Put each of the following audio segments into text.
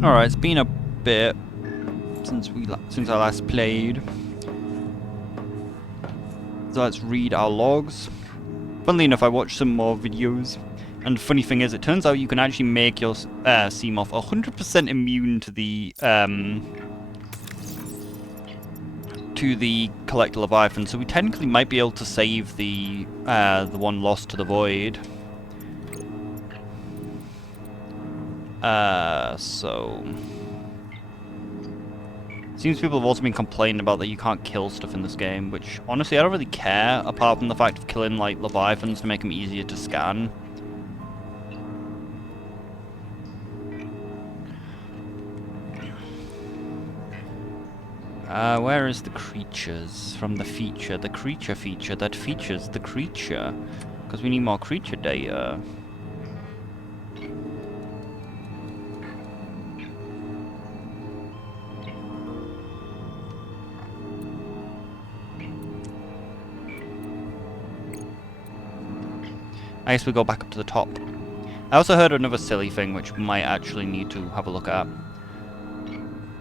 Alright, it's been a bit since I last played. So let's read our logs. Funnily enough, I watched some more videos, and the funny thing is, it turns out you can actually make your sea moth 100% immune to the collector leviathan. So we technically might be able to save the one lost to the void. So seems people have also been complaining about that you can't kill stuff in this game, which honestly I don't really care, apart from the fact of killing like leviathans to make them easier to scan. Where is the creatures from the feature? The creature feature that features the creature, because we need more creature data. I guess we go back up to the top. I also heard another silly thing which we might actually need to have a look at.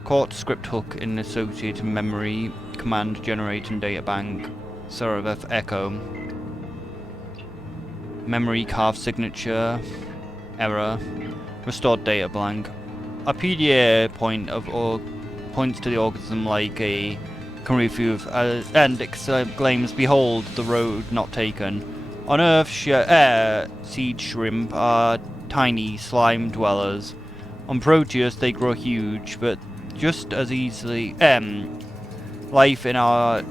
Caught script hook in associated memory, command generating data bank, server echo. Memory carve signature, error, restored data blank. A PDA points to the organism like a Karifu and exclaims, "Behold, the road not taken." On Earth, seed shrimp are tiny slime dwellers. On Proteus, they grow huge, but just as easily, life in our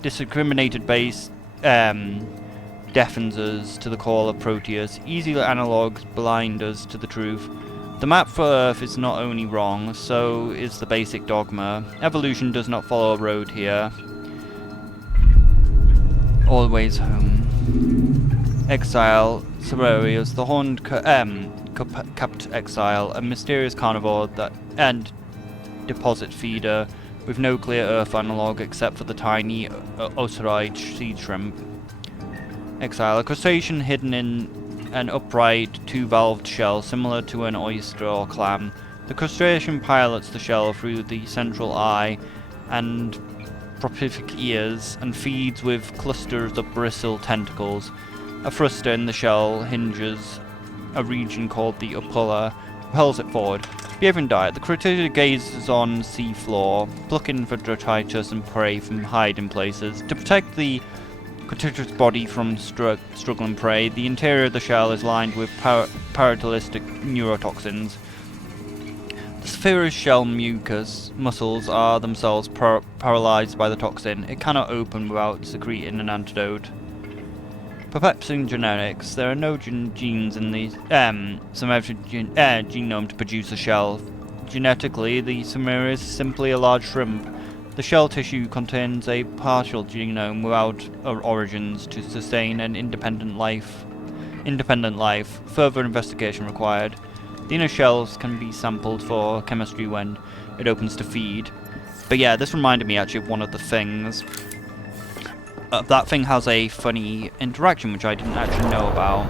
discriminated base deafens us to the call of Proteus. Easy analogues blind us to the truth. The map for Earth is not only wrong, so is the basic dogma. Evolution does not follow a road here. Always home. Exile, Cerberus, the horned capped exile, a mysterious carnivore and deposit feeder with no clear Earth analog except for the tiny oceride seed shrimp. Exile, a crustacean hidden in an upright, two-valved shell similar to an oyster or clam. The crustacean pilots the shell through the central eye and prophytic ears and feeds with clusters of bristle tentacles. A thruster in the shell hinges a region called the upula, propels it forward. Behaving diet. The crustacean gazes on sea floor, plucking for detritus and prey from hiding places. To protect the crustacean's body from struggling prey, the interior of the shell is lined with paratilistic neurotoxins. The sphere's shell mucus muscles are themselves paralyzed by the toxin. It cannot open without secreting an antidote. Perplexing genetics. There are no genes in the genome to produce a shell. Genetically, the Sumeria is simply a large shrimp. The shell tissue contains a partial genome without origins to sustain an independent life. Further investigation required. The inner shells can be sampled for chemistry when it opens to feed. But yeah, this reminded me actually of one of the things. That thing has a funny interaction which I didn't actually know about.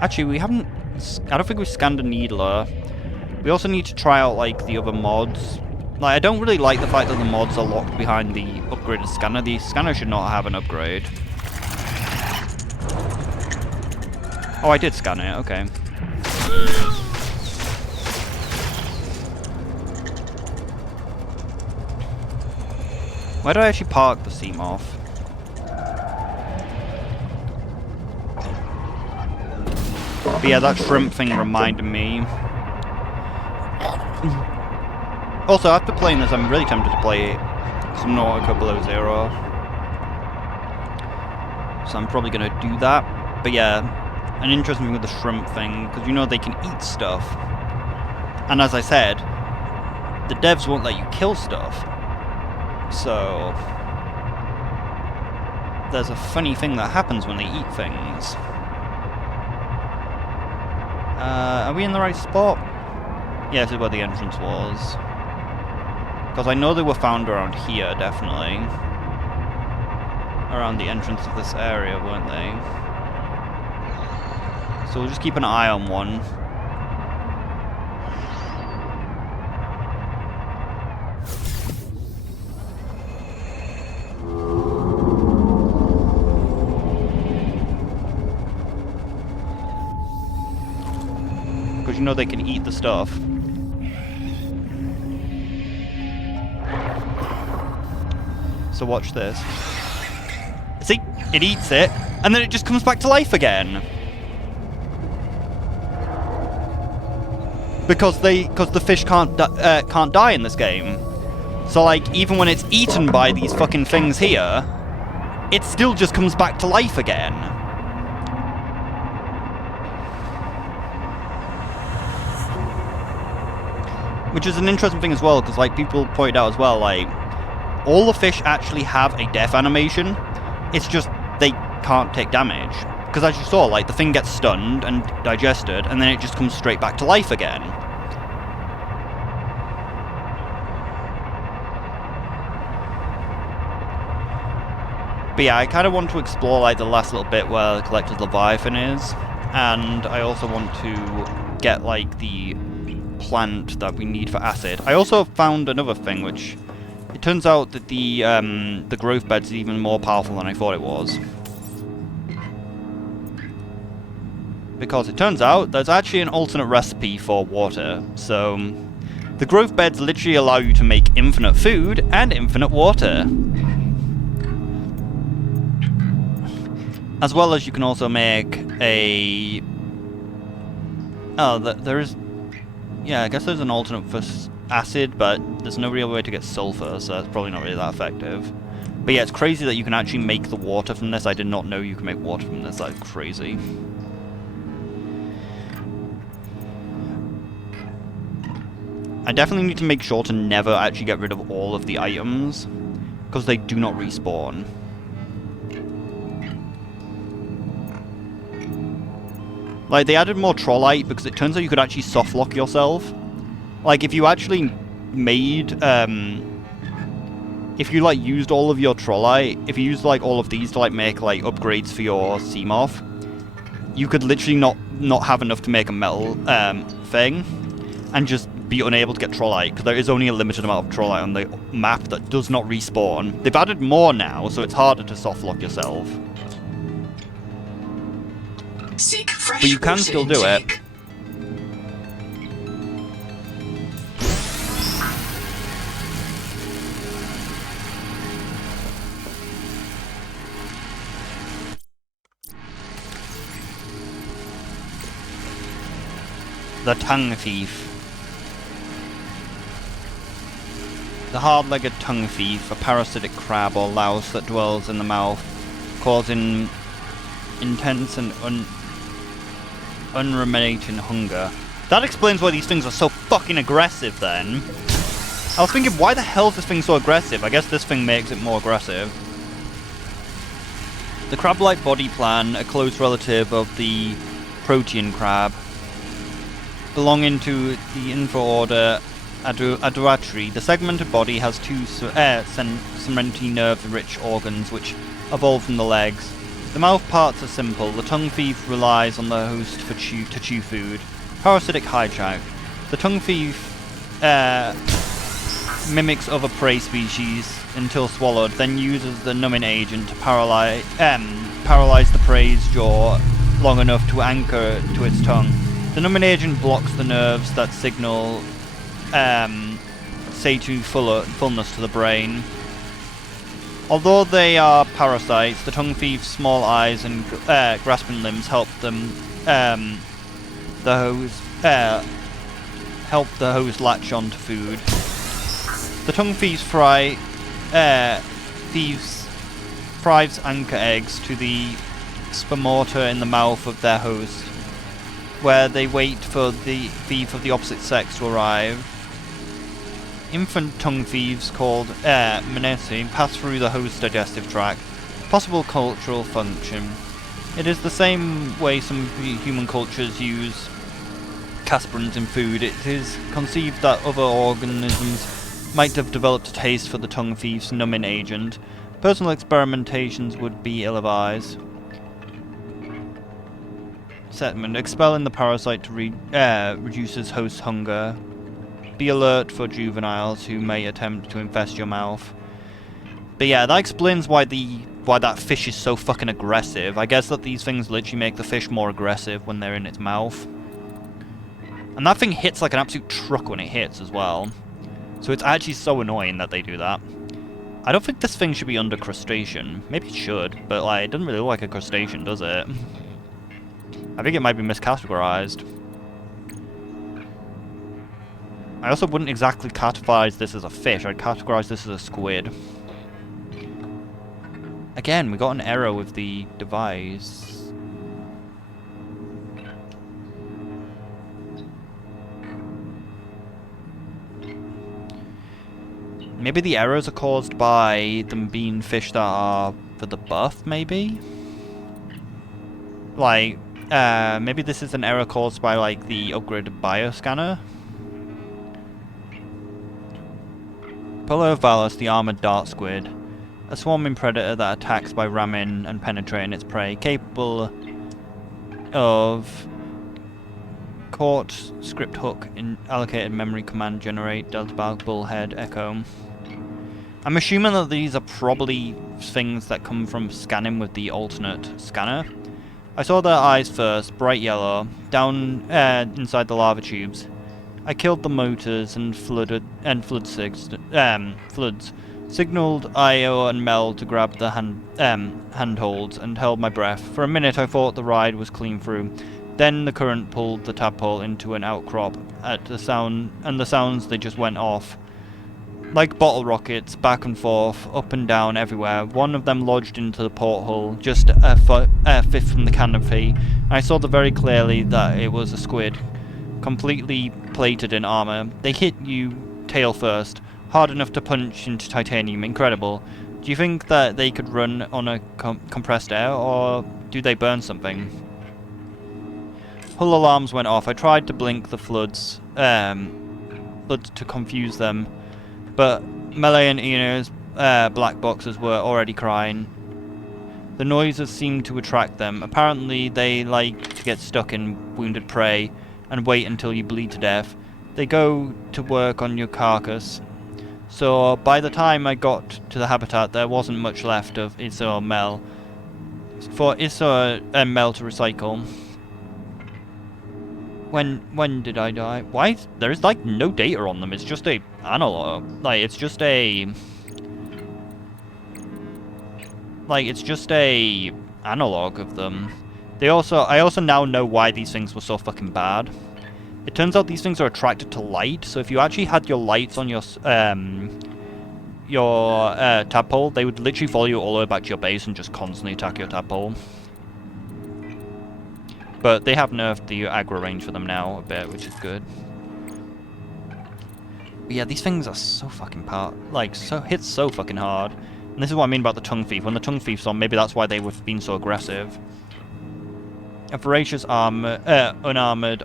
Actually, we haven't... I don't think we've scanned a needler. We also need to try out, like, the other mods. Like, I don't really like the fact that the mods are locked behind the upgraded scanner. The scanner should not have an upgrade. Oh, I did scan it, okay. Where did I actually park the sea moth? But yeah, that shrimp thing reminded me. Also, after playing this, I'm really tempted to play Subnautica Below Zero. So I'm probably going to do that. But yeah, an interesting thing with the shrimp thing, because you know they can eat stuff. And as I said, the devs won't let you kill stuff. So there's a funny thing that happens when they eat things. Are we in the right spot? Yeah, this is where the entrance was. Because I know they were found around here, definitely. Around the entrance of this area, weren't they? So we'll just keep an eye on one. because you know they can eat the stuff. So watch this. See? It eats it, and then it just comes back to life again. Because the fish can't die in this game. So like, even when it's eaten by these fucking things here, it still just comes back to life again. Which is an interesting thing as well, because like people pointed out as well, like all the fish actually have a death animation. It's just they can't take damage. Because as you saw, like the thing gets stunned and digested, and then it just comes straight back to life again. But yeah, I kind of want to explore like the last little bit where the Collector's Leviathan is, and I also want to get like the plant that we need for acid. I also found another thing, which it turns out that the growth bed is even more powerful than I thought it was. Because it turns out there's actually an alternate recipe for water. So the growth beds literally allow you to make infinite food and infinite water. As well as you can also make a... Oh, there is... Yeah, I guess there's an alternate for acid, but there's no real way to get sulfur, so that's probably not really that effective. But yeah, it's crazy that you can actually make the water from this. I did not know you can make water from this. That's crazy. I definitely need to make sure to never actually get rid of all of the items, because they do not respawn. Like, they added more trollite because it turns out you could actually soft lock yourself. Like, if you actually made, if you, like, used all of your trollite, if you used, like, all of these to, like, make, like, upgrades for your Seamoth, you could literally not have enough to make a metal, thing, and just be unable to get trollite, because there is only a limited amount of trollite on the map that does not respawn. They've added more now, so it's harder to soft lock yourself. But you can still do it. The tongue thief. The hard-legged tongue thief, a parasitic crab or louse that dwells in the mouth, causing intense and unremitting hunger. That explains why these things are so fucking aggressive then. I was thinking, why the hell is this thing so aggressive? I guess this thing makes it more aggressive. The crab-like body plan, a close relative of the protean crab, belonging to the infraorder Aduatri. The segmented body has two cementy nerve-rich organs which evolve from the legs. The mouth parts are simple. The tongue thief relies on the host to chew food. Parasitic hijack. The tongue thief mimics other prey species until swallowed, then uses the numbing agent to paralyze the prey's jaw long enough to anchor to its tongue. The numbing agent blocks the nerves that signal satiety fullness to the brain. Although they are parasites, the tongue thief's small eyes and grasping limbs help them help the host latch onto food. The tongue thief's thrives anchor eggs to the spermata in the mouth of their host, where they wait for the thief of the opposite sex to arrive. Infant tongue thieves, called menacing, pass through the host's digestive tract. Possible cultural function. It is the same way some human cultures use caspins in food. It is conceived that other organisms might have developed a taste for the tongue thief's numbing agent. Personal experimentations would be ill-advised. Settlement. Expelling the parasite to reduces host hunger. Be alert for juveniles who may attempt to infest your mouth. But yeah, that explains why that fish is so fucking aggressive. I guess that these things literally make the fish more aggressive when they're in its mouth. And that thing hits like an absolute truck when it hits as well. So it's actually so annoying that they do that. I don't think this thing should be under crustacean. Maybe it should, but like, it doesn't really look like a crustacean, does it? I think it might be miscategorized. I also wouldn't exactly categorize this as a fish. I'd categorize this as a squid. Again, we got an error with the device. Maybe the errors are caused by them being fish that are for the buff, maybe? Like, maybe this is an error caused by, like, the upgraded bioscanner? Polovalus, the armored dart squid. A swarming predator that attacks by ramming and penetrating its prey, capable of caught script hook in allocated memory command generate delta bar bullhead echo. I'm assuming that these are probably things that come from scanning with the alternate scanner. I saw their eyes first, bright yellow, down inside the lava tubes. I killed the motors and floods, signaled Io and Mel to grab the handholds and held my breath. For a minute I thought the ride was clean through. Then the current pulled the tadpole into an outcrop at the sound, and the sounds they just went off. Like bottle rockets, back and forth, up and down, everywhere. One of them lodged into the porthole, just a fifth from the canopy. And I saw very clearly that it was a squid, completely plated in armor. They hit you tail first, hard enough to punch into titanium. Incredible. Do you think that they could run on a compressed air, or do they burn something? Hull alarms went off. I tried to blink the floods to confuse them. But Melee and Eno's black boxes were already crying. The noises seemed to attract them. Apparently they like to get stuck in wounded prey and wait until you bleed to death. They go to work on your carcass. So by the time I got to the habitat, there wasn't much left of Issa or Mel for Issa and Mel to recycle. When did I die? Why? There's like no data on them. It's just a analog. Like it's just a analog of them. I also now know why these things were so fucking bad. It turns out these things are attracted to light. So if you actually had your lights on your tadpole, they would literally follow you all the way back to your base and just constantly attack your tadpole. But they have nerfed the aggro range for them now a bit, which is good. But yeah, these things are so fucking hit so fucking hard. And this is what I mean about the tongue thief. When the tongue thief's on, maybe that's why they were being so aggressive. A voracious unarmored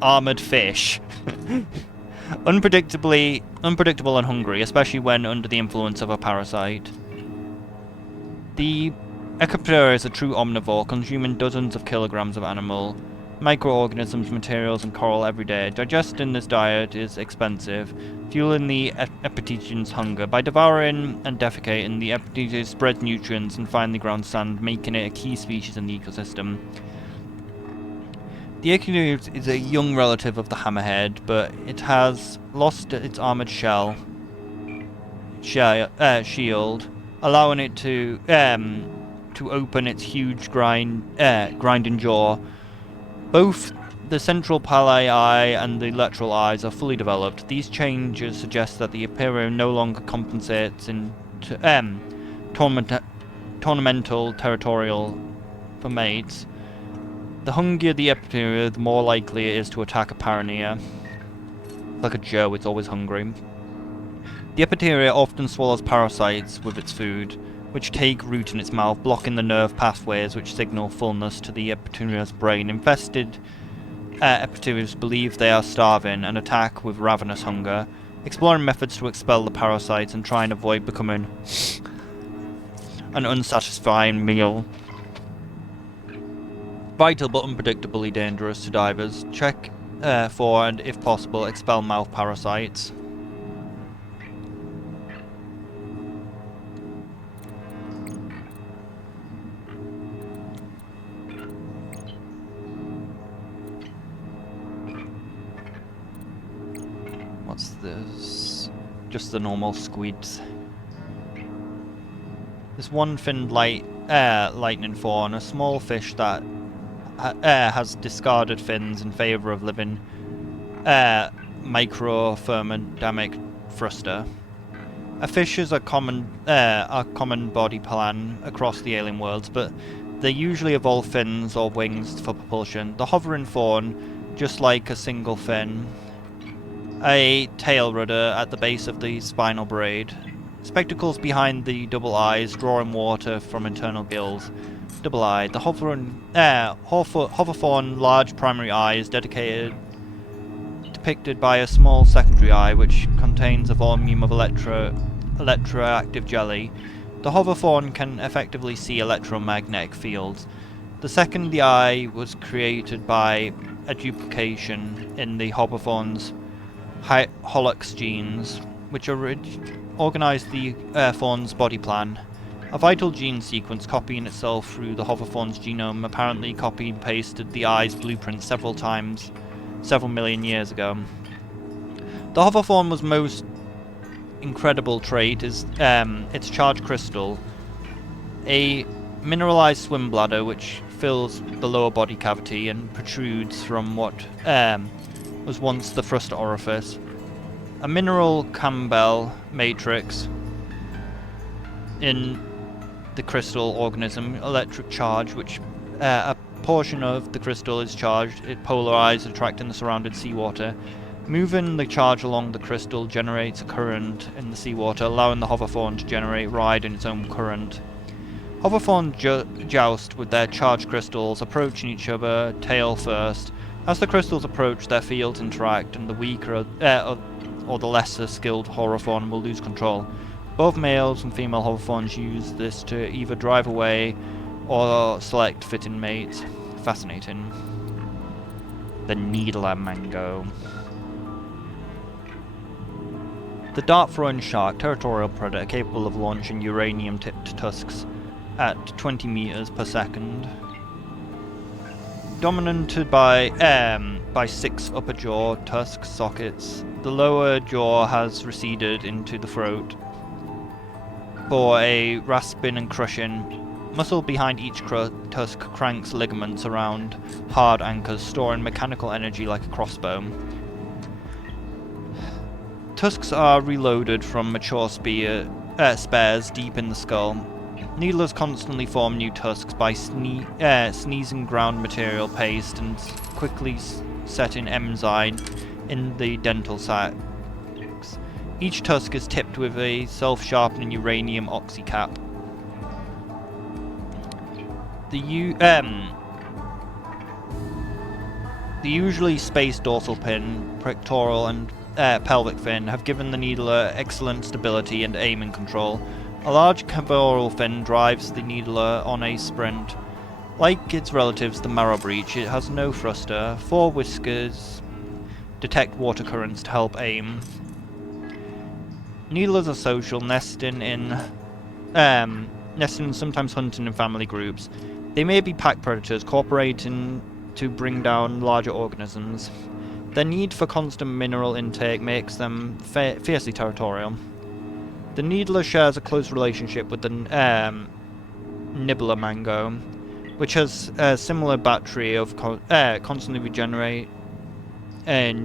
armored fish. Unpredictable and hungry, especially when under the influence of a parasite. The Echoptera is a true omnivore, consuming dozens of kilograms of animal, microorganisms, materials, and coral every day. Digesting this diet is expensive, fueling the epithetian's hunger. By devouring and defecating, the epithetian spreads nutrients and finely ground sand, making it a key species in the ecosystem. The echinoid is a young relative of the hammerhead, but it has lost its armored shield, allowing it to open its huge grinding jaw. Both the central palli eye and the lateral eyes are fully developed. These changes suggest that the Imperium no longer compensates in ornamental territorial for mates. The hungrier the Imperium, the more likely it is to attack a Paraneer. Like a Joe, it's always hungry. The Epitheria often swallows parasites with its food, which take root in its mouth, blocking the nerve pathways which signal fullness to the Epitheria's brain. Infested Epitherias believe they are starving and attack with ravenous hunger, exploring methods to expel the parasites and try and avoid becoming an unsatisfying meal. Vital but unpredictably dangerous to divers. Check for and, if possible, expel mouth parasites. there's just the normal squids. There's one finned lightning fawn, a small fish that has discarded fins in favour of living microthermodynamic thruster. A fish is a common body plan across the alien worlds, but they usually evolve fins or wings for propulsion. The hovering fawn, just like a single fin, a tail rudder at the base of the spinal braid. Spectacles behind the double eyes, drawing water from internal gills. Double-eyed. The hover fawn, large primary eye is depicted by a small secondary eye, which contains a volume of electroactive jelly. The hover fawn can effectively see electromagnetic fields. The secondary eye was created by a duplication in the hover fawn's holox genes, which organize the fawn's body plan. A vital gene sequence copying itself through the hoverfawn's genome apparently copied and pasted the eye's blueprint several times, several million years ago. The hoverfawn's most incredible trait is its charged crystal, a mineralized swim bladder which fills the lower body cavity and protrudes from what was once the thruster orifice. A mineral Campbell matrix in the crystal organism, electric charge, which a portion of the crystal is charged, it polarized, attracting the surrounding seawater. Moving the charge along the crystal generates a current in the seawater, allowing the hoverfawn to generate ride in its own current. Hoverfawns joust with their charged crystals, approaching each other tail first. As the crystals approach, their fields interact, and the weaker or the lesser skilled hoverfawn will lose control. Both males and female hoverfawns use this to either drive away or select fitting mates. Fascinating. The needler mango. The dart-throwing shark, territorial predator capable of launching uranium-tipped tusks at 20 meters per second. Dominated by 6 upper jaw tusk sockets, the lower jaw has receded into the throat for a rasping and crushing. Muscle behind each tusk cranks ligaments around hard anchors, storing mechanical energy like a crossbow. Tusks are reloaded from mature spares deep in the skull. Needlers constantly form new tusks by sneezing ground material paste and quickly setting enzyme in the dental sacs. Each tusk is tipped with a self-sharpening uranium oxycap. The usually spaced dorsal fin, pectoral and pelvic fin have given the needler excellent stability and aiming control. A large caudal fin drives the needler on a sprint. Like its relatives, the marrow breech, it has no thruster. 4 whiskers detect water currents to help aim. Needlers are social, nesting and sometimes hunting in family groups. They may be pack predators, cooperating to bring down larger organisms. Their need for constant mineral intake makes them fiercely territorial. The needler shares a close relationship with the nibbler mango, which has a similar battery of constantly regenerate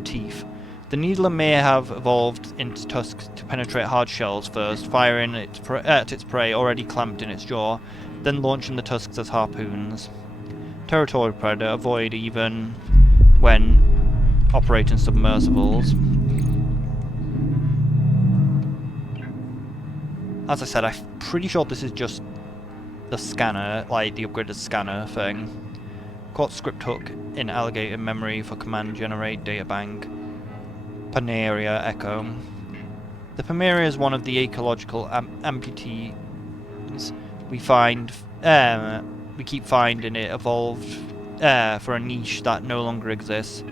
teeth. The needler may have evolved its tusks to penetrate hard shells first, firing at its prey already clamped in its jaw, then launching the tusks as harpoons. Territorial predator avoid even when operating submersibles. As I said, I'm pretty sure this is just the scanner, like the upgraded scanner thing. Caught script hook in alligator memory for command generate data bank. Panaria Echo. The Panaria is one of the ecological amputees we keep finding. It evolved for a niche that no longer exists.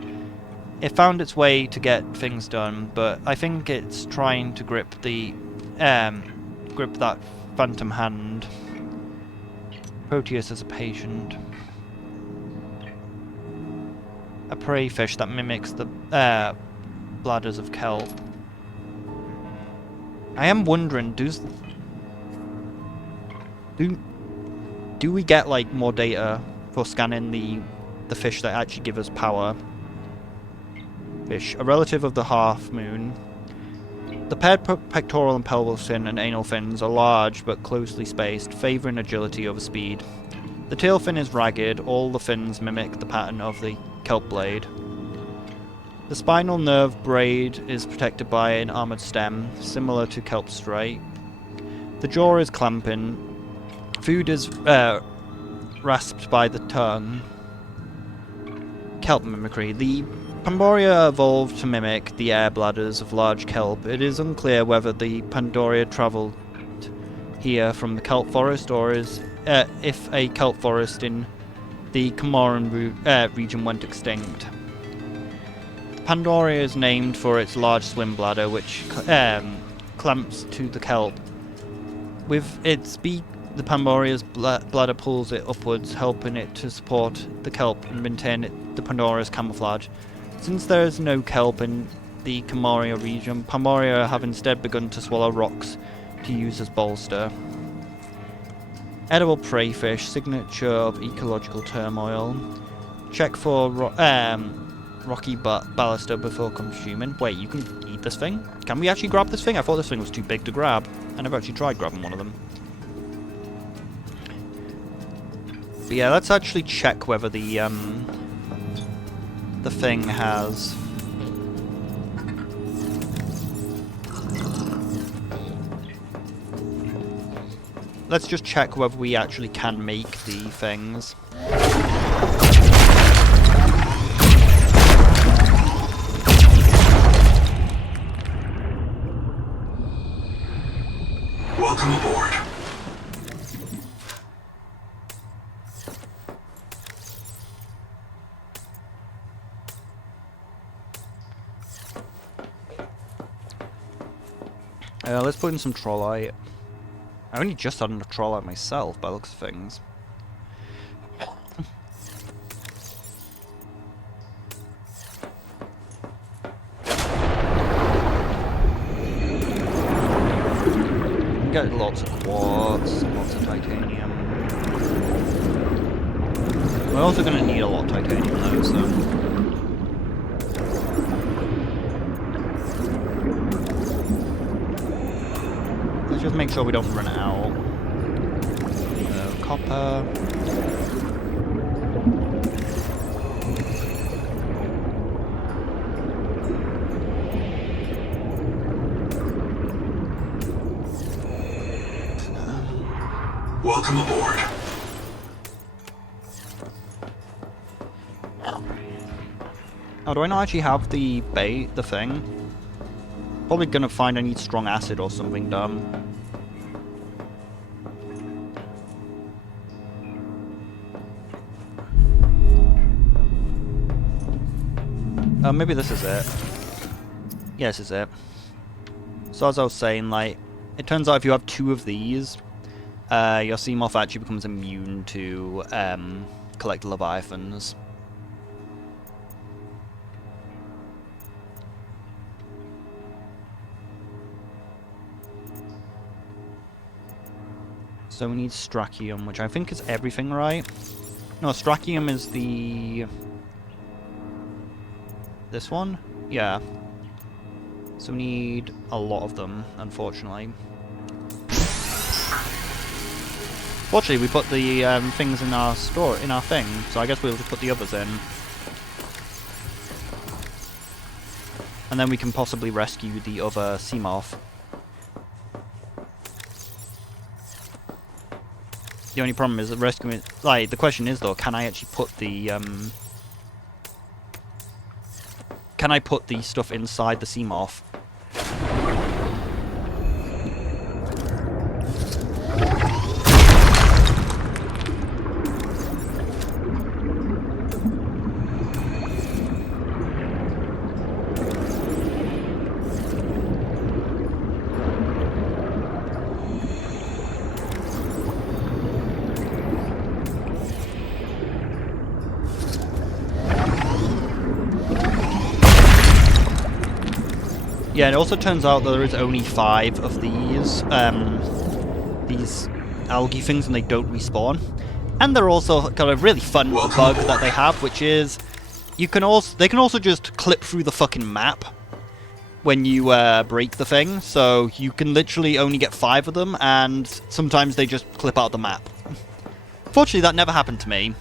It found its way to get things done, but I think it's trying to grip that phantom hand. Proteus as a patient. A prey fish that mimics the bladders of kelp. I am wondering, do we get like more data for scanning the fish that actually give us power? Fish, a relative of the half moon. The paired pectoral and pelvic fin and anal fins are large but closely spaced, favouring agility over speed. The tail fin is ragged, all the fins mimic the pattern of the kelp blade. The spinal nerve braid is protected by an armoured stem, similar to kelp stripe. The jaw is clamping. Food is rasped by the tongue. Kelp mimicry. The Pandoria evolved to mimic the air bladders of large kelp. It is unclear whether the Pandoria travelled here from the kelp forest or if a kelp forest in the Comoran region went extinct. Pandoria is named for its large swim bladder, which clamps to the kelp. With its beak, the Pandoria's bladder pulls it upwards, helping it to support the kelp and maintain the Pandoria's camouflage. Since there is no kelp in the Comoria region, Pandoria have instead begun to swallow rocks to use as bolster. Edible prey fish, signature of ecological turmoil. Check for rocky baluster before consuming. Wait, you can eat this thing? Can we actually grab this thing? I thought this thing was too big to grab. I never actually tried grabbing one of them. But yeah, let's actually check whether the thing has... Let's just check whether we actually can make the things. Welcome aboard. Let's put in some trollite. I only just had enough trollite myself by the looks of things. Get lots of quartz, lots of titanium. We're also going to need a lot of titanium though, so... Let's just make sure we don't run out. Copper. Welcome aboard. Oh, do I not actually have the bait, the thing? Probably gonna find I need strong acid or something done. Maybe this is it. Yeah, this is it. So as I was saying, like, it turns out if you have 2 of these, your Seamoth actually becomes immune to collect leviathans. So we need Strachium, which I think is everything, right? No, Strachium is the... This one? Yeah. So we need a lot of them, unfortunately. Fortunately, we put the things in our thing, so I guess we'll just put the others in. And then we can possibly rescue the other Seamoth. The only problem is that rescuing... Like, the question is, though, can I actually put the, Can I put the stuff inside the Seamoth? Yeah, it also turns out that there is only 5 of these algae things, and they don't respawn. And they're also got a really fun bug that they have, which is they can also just clip through the fucking map when you break the thing. So you can literally only get 5 of them, and sometimes they just clip out the map. Fortunately, that never happened to me.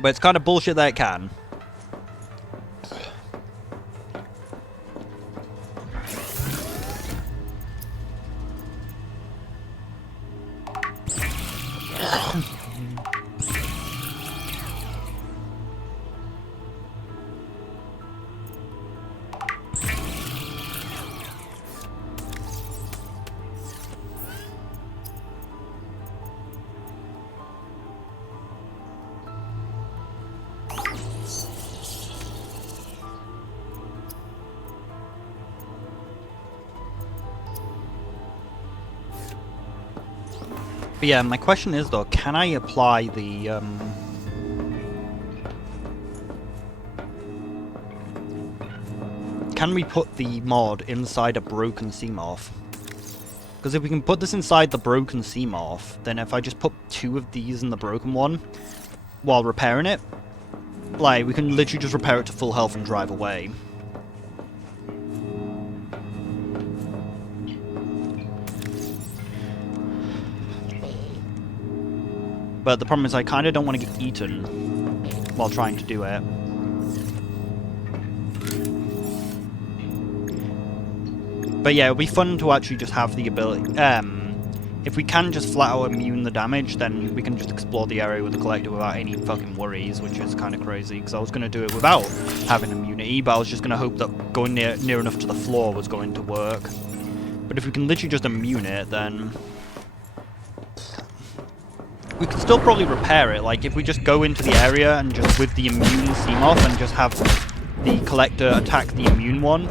But it's kind of bullshit that it can. But yeah, my question is though, can I apply the can we put the mod inside a broken Seamorph? Because if we can put this inside the broken Seamorph, then if I just put 2 of these in the broken one while repairing it, like, we can literally just repair it to full health and drive away. But the problem is I kind of don't want to get eaten while trying to do it. But yeah, it'll be fun to actually just have the ability... if we can just flat out immune the damage, then we can just explore the area with the collector without any fucking worries, which is kind of crazy, because I was going to do it without having immunity, but I was just going to hope that going near enough to the floor was going to work. But if we can literally just immune it, then... we can still probably repair it. Like, if we just go into the area and just with the immune Seamorph and just have the collector attack the immune one.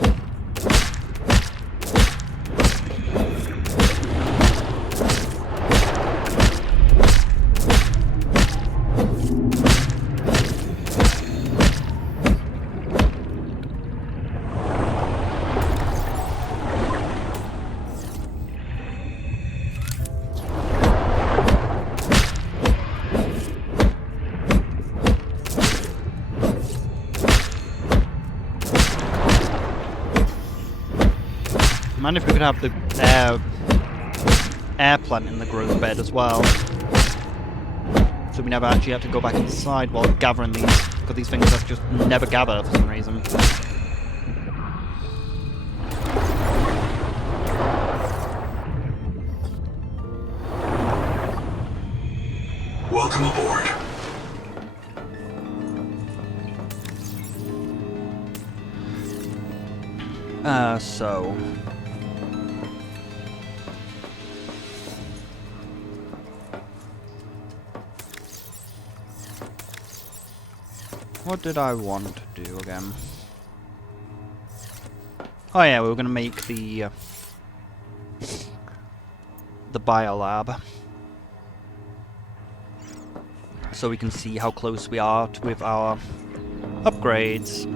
And if we could have the air plant in the growth bed as well, so we never actually have to go back inside while gathering these, because these things just never gather for some reason. Welcome aboard. So... what did I want to do again? Oh yeah, we were gonna make the biolab, so we can see how close we are with our upgrades.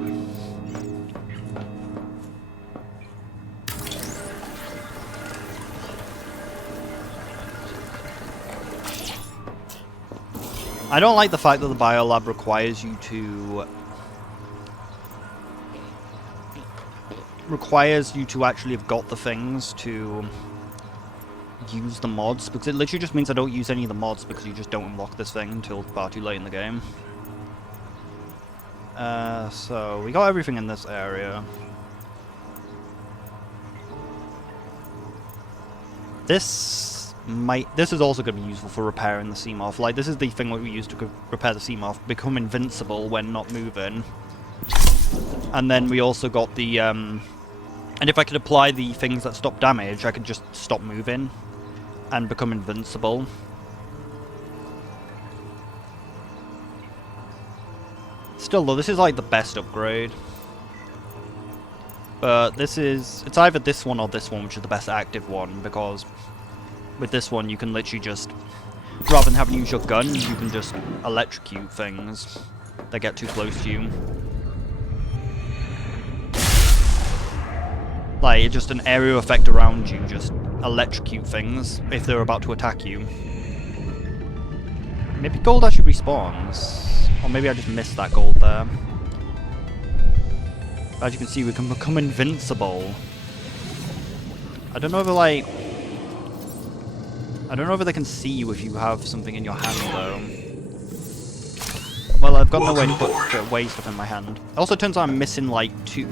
I don't like the fact that the biolab requires you to actually have got the things to use the mods, because it literally just means I don't use any of the mods because you just don't unlock this thing until far too late in the game. So we got everything in this area. This is also going to be useful for repairing the Seamorph. Like, this is the thing that we use to repair the Seamorph, become invincible when not moving. And then we also got the, and if I could apply the things that stop damage, I could just stop moving and become invincible. Still though, this is like the best upgrade. But it's either this one or this one, which is the best active one, because with this one you can literally just rather than having to use your gun, you can just electrocute things that get too close to you. Like, it's just an area effect around you, just electrocute things if they're about to attack you. Maybe gold actually respawns. Or maybe I just missed that gold there. As you can see, we can become invincible. I don't know if like... I don't know if they can see you if you have something in your hand, though. Well, I've got no way to put away stuff in my hand. It also turns out I'm missing, like, two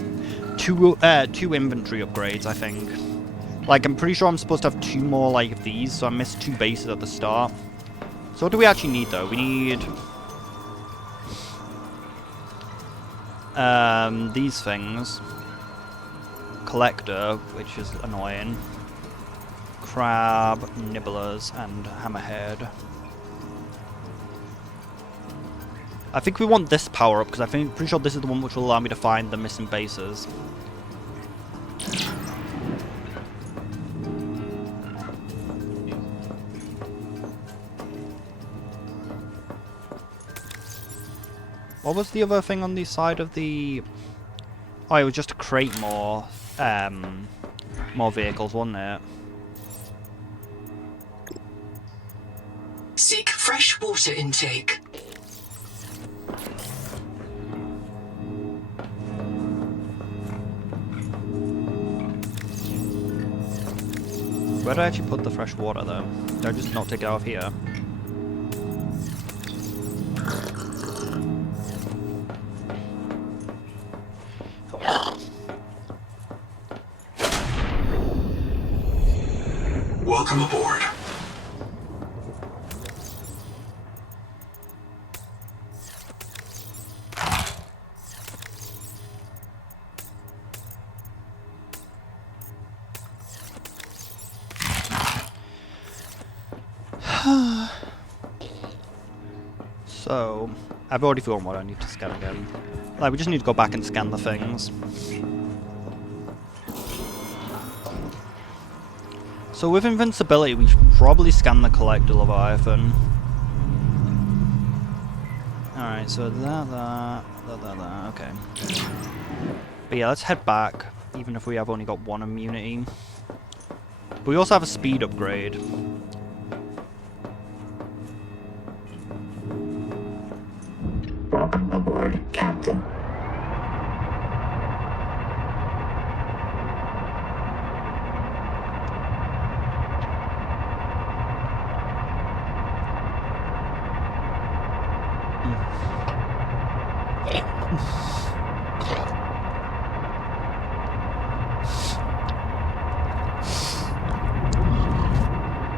inventory upgrades, I think. Like, I'm pretty sure I'm supposed to have 2 more, like, these, so I missed 2 bases at the start. So what do we actually need, though? We need... these things. Collector, which is annoying. Crab, nibblers, and hammerhead. I think we want this power up because I'm pretty sure this is the one which will allow me to find the missing bases. What was the other thing on the side of the... Oh, it was just to create more vehicles, wasn't it? Seek fresh water intake. Where did I actually put the fresh water, though? Did I just not take it out of here? Welcome aboard. So, I've already forgotten what I need to scan again. Like, we just need to go back and scan the things. So with invincibility, we should probably scan the Collector Leviathan. Alright, so that, okay. But yeah, let's head back, even if we have only got 1 immunity. But we also have a speed upgrade. Welcome aboard, Captain.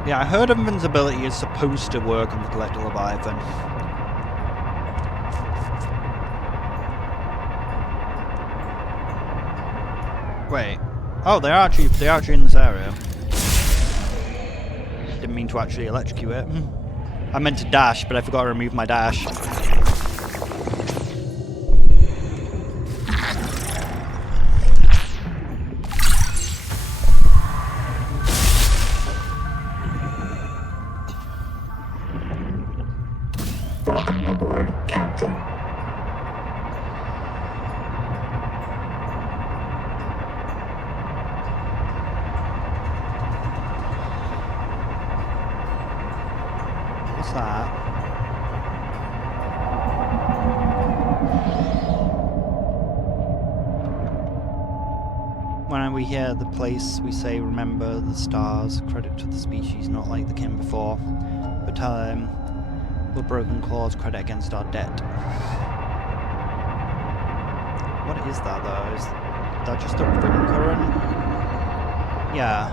Yeah, I heard invincibility is supposed to work on the Collector Leviathan. Wait. Oh, they're actually in this area. Didn't mean to actually electrocute it. I meant to dash, but I forgot to remove my dash. Welcome aboard, Captain. What's that? When we hear the place, we say, remember the stars, credit to the species, not like the king before. But tell him, with broken claws, credit against our debt. What is that, though? Is that just a ring current? Yeah.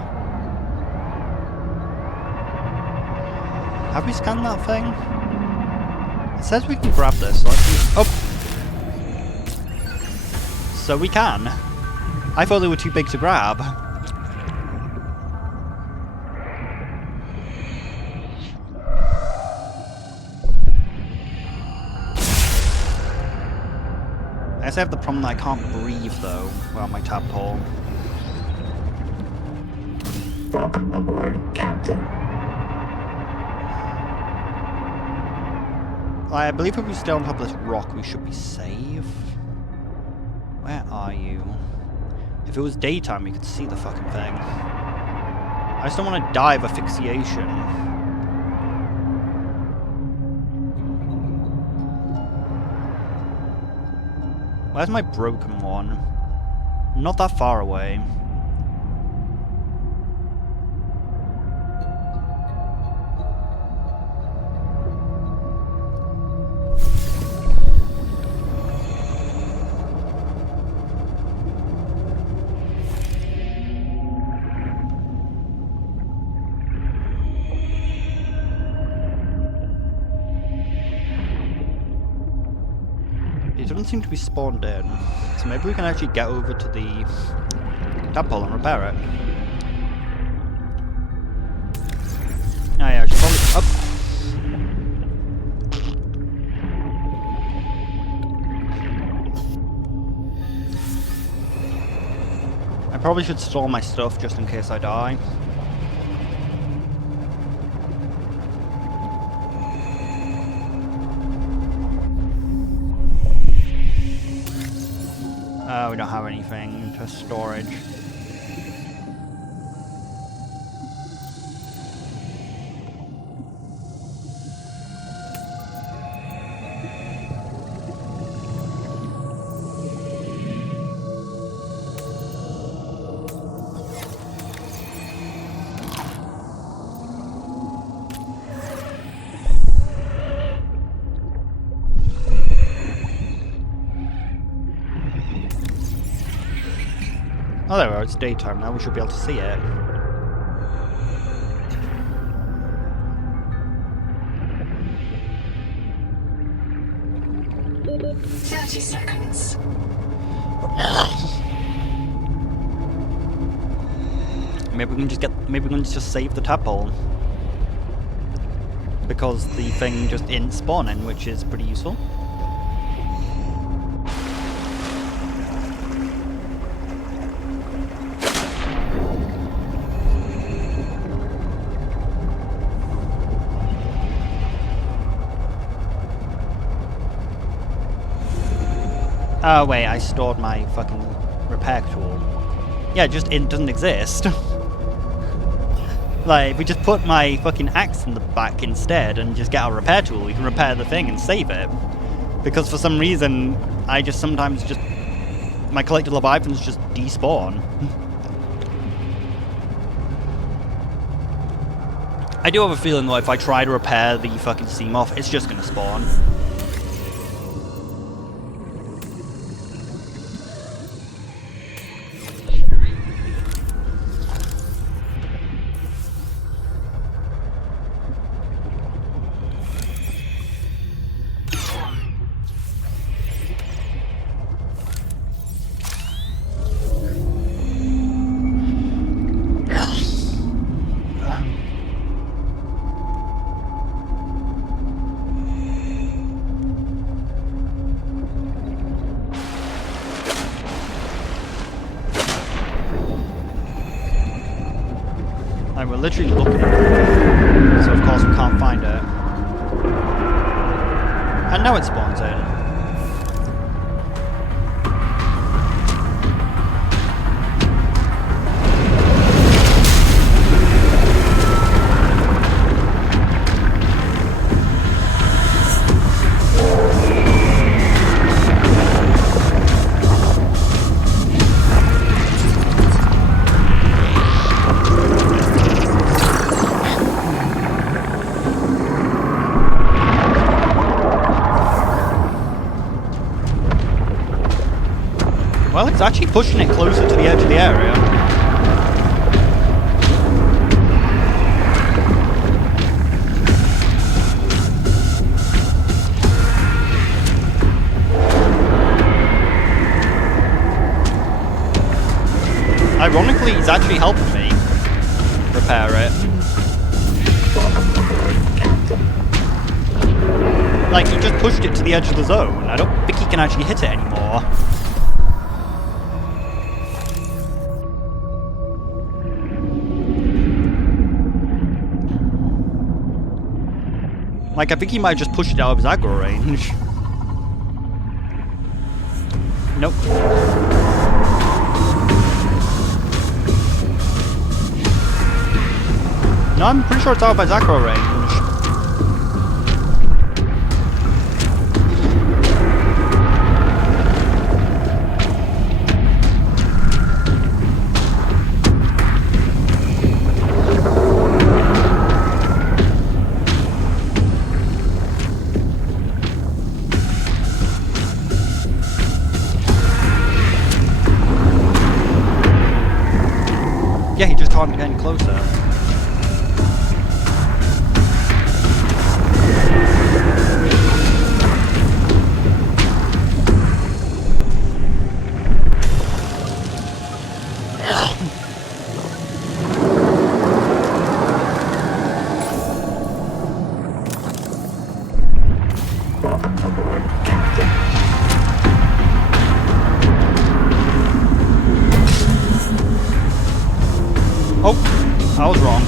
Have we scanned that thing? It says we can grab this, so let's... Oh! So we can. I thought they were too big to grab. I guess I have the problem that I can't breathe, though, without my tadpol. Welcome aboard, Captain. I believe if we stay on top of this rock, we should be safe. Where are you? If it was daytime, we could see the fucking thing. I just don't want to die of asphyxiation. Where's my broken one? Not that far away. It doesn't seem to be spawned in, so maybe we can actually get over to the tadpol and repair it. Oh yeah, I should probably... I probably should store my stuff just in case I die. We don't have anything to storage. Oh, there we are, it's daytime now, we should be able to see it. Seconds. Maybe we can just save the tadpole. Because the thing just isn't spawning, which is pretty useful. Oh wait, I stored my fucking repair tool. Yeah, it doesn't exist. Like, we just put my fucking axe in the back instead and just get our repair tool, we can repair the thing and save it. Because for some reason, I just sometimes just... my collected leviathans just despawn. I do have a feeling that if I try to repair the fucking Seamoth, it's just gonna spawn. We're literally looking for it, so of course we can't find it. And now it spawns in. Well, it's actually pushing it closer to the edge of the area. Ironically, he's actually helping me repair it. Like, he just pushed it to the edge of the zone. I don't think he can actually hit it anymore. Like, I think he might have just pushed it out of his aggro range. Nope. No, I'm pretty sure it's out of his aggro range. Yeah, he just can't get any closer. Welcome aboard, Captain. Oh, I was wrong.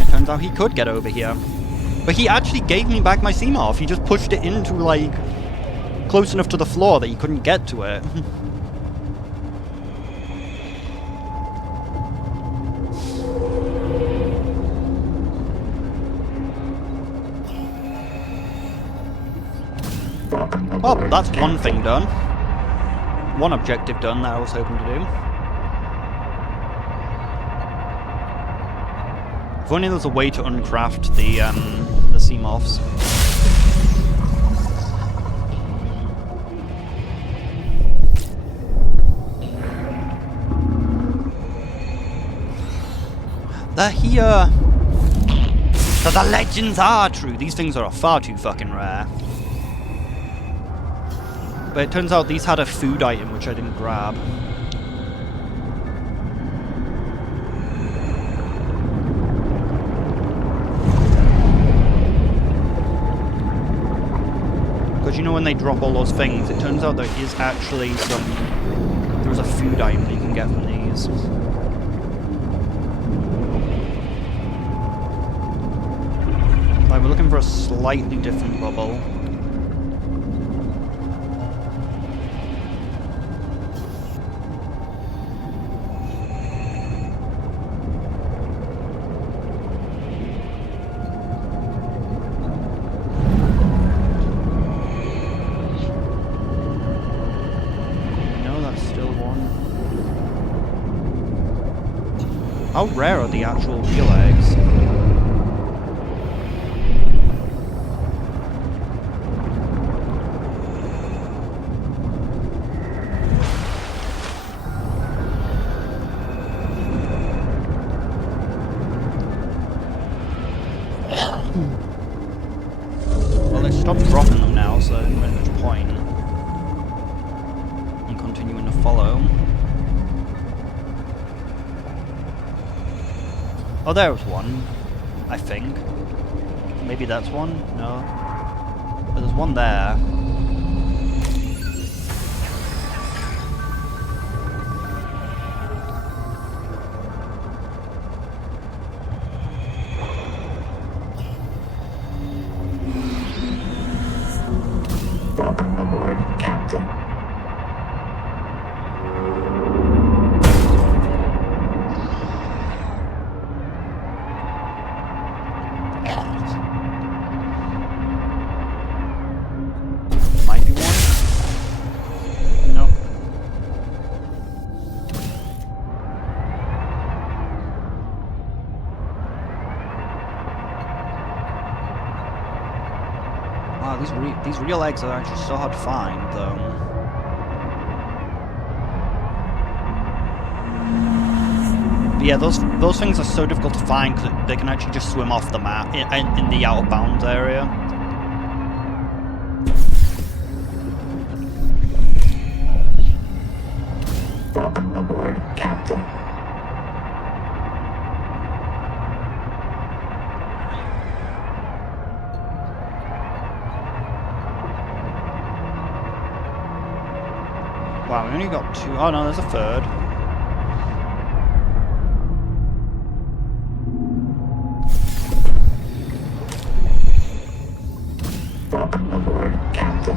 It turns out he could get over here. But he actually gave me back my Seamorph. He just pushed it into, like, close enough to the floor that he couldn't get to it. Well, that's one thing done. One objective done that I was hoping to do. If only there's a way to uncraft the Seamorphs. They're here! So the legends are true! These things are far too fucking rare. But it turns out these had a food item which I didn't grab. Because you know when they drop all those things, it turns out there is actually there's a food item that you can get from these. Like, we're looking for a slightly different bubble. How rare are the actual real eggs? Well, they stopped dropping them now, so there's not much point in continuing to follow. Oh, there was one, I think. Maybe that's one? No. But there's one there. Welcome aboard, Captain. Might be one. No. Wow, these real eggs are actually so hard to find, though. But yeah, those things are so difficult to find because they can actually just swim off the map in the out of bounds area. Welcome aboard, Captain. Wow, we only got 2. Oh no, there's a third. Welcome aboard, Captain.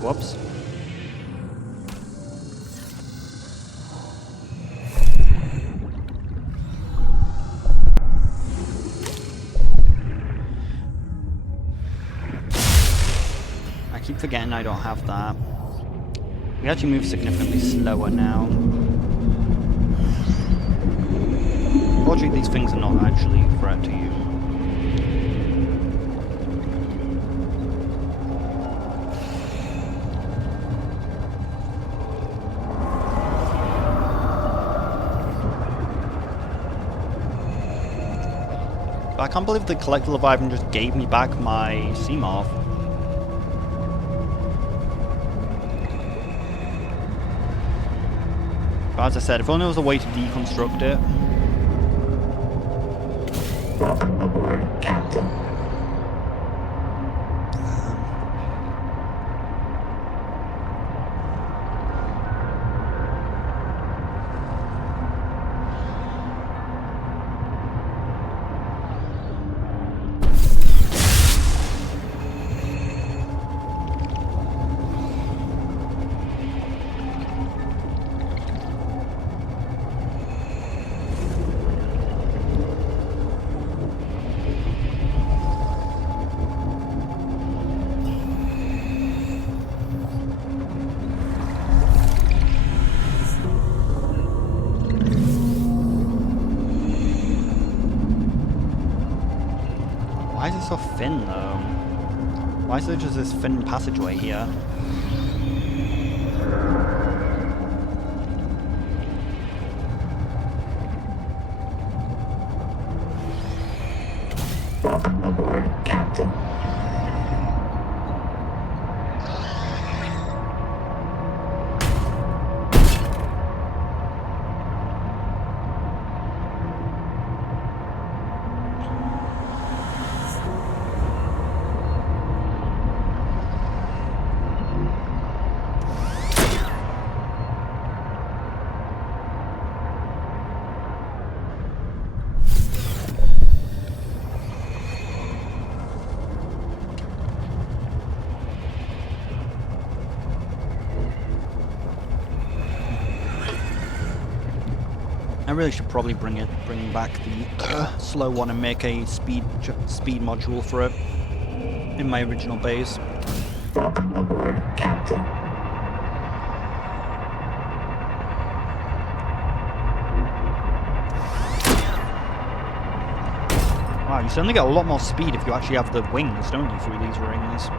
Whoops. I keep forgetting I don't have that. We actually move significantly slower now. Fortunately, these things are not actually a threat to you. But I can't believe the Collector Leviathan just gave me back my Seamoth. But as I said, if only there was a way to deconstruct it. Welcome aboard, Captain. Why is it so thin, though? Why is there just this thin passageway here? Welcome aboard, Captain. I really should probably bring back the slow one and make a speed module for it in my original base. Welcome aboard, Captain. Wow, you suddenly get a lot more speed if you actually have the wings, don't you, through these rings?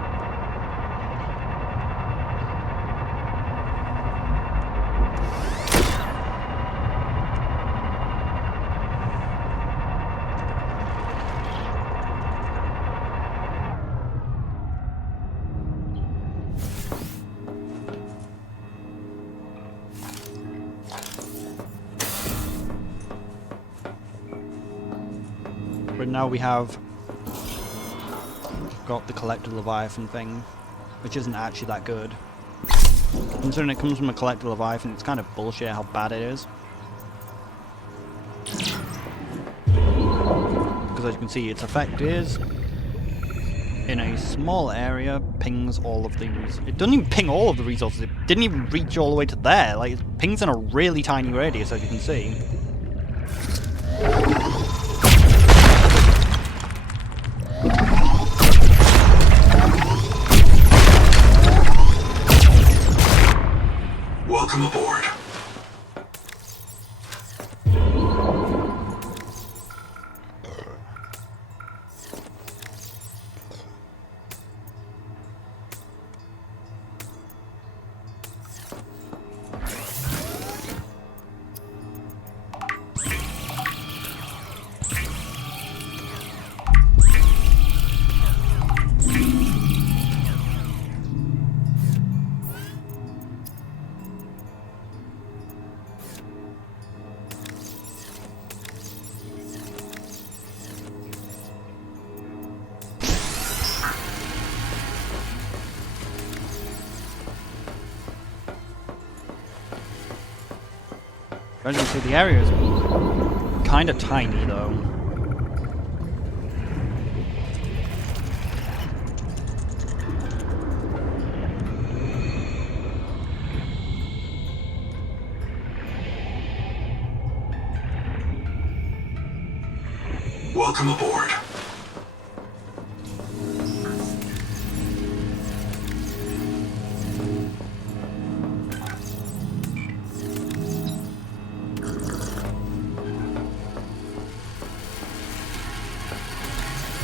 But now we have got the Collector Leviathan thing, which isn't actually that good. Considering it comes from a Collector Leviathan, it's kind of bullshit how bad it is. Because as you can see, its effect is, in a small area, pings all of these. It doesn't even ping all of the resources, it didn't even reach all the way to there. Like, it pings in a really tiny radius, as you can see. Welcome aboard. As you can see, the area is kind of tiny, though. Welcome aboard.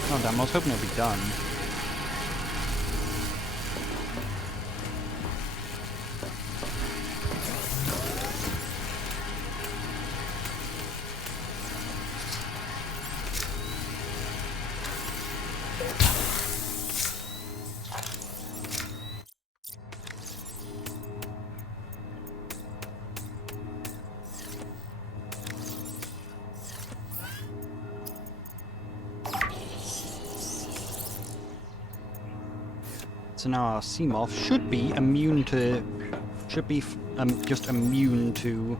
Oh damn, I was hoping it'd be done. So now our Seamoth should be immune to, just immune to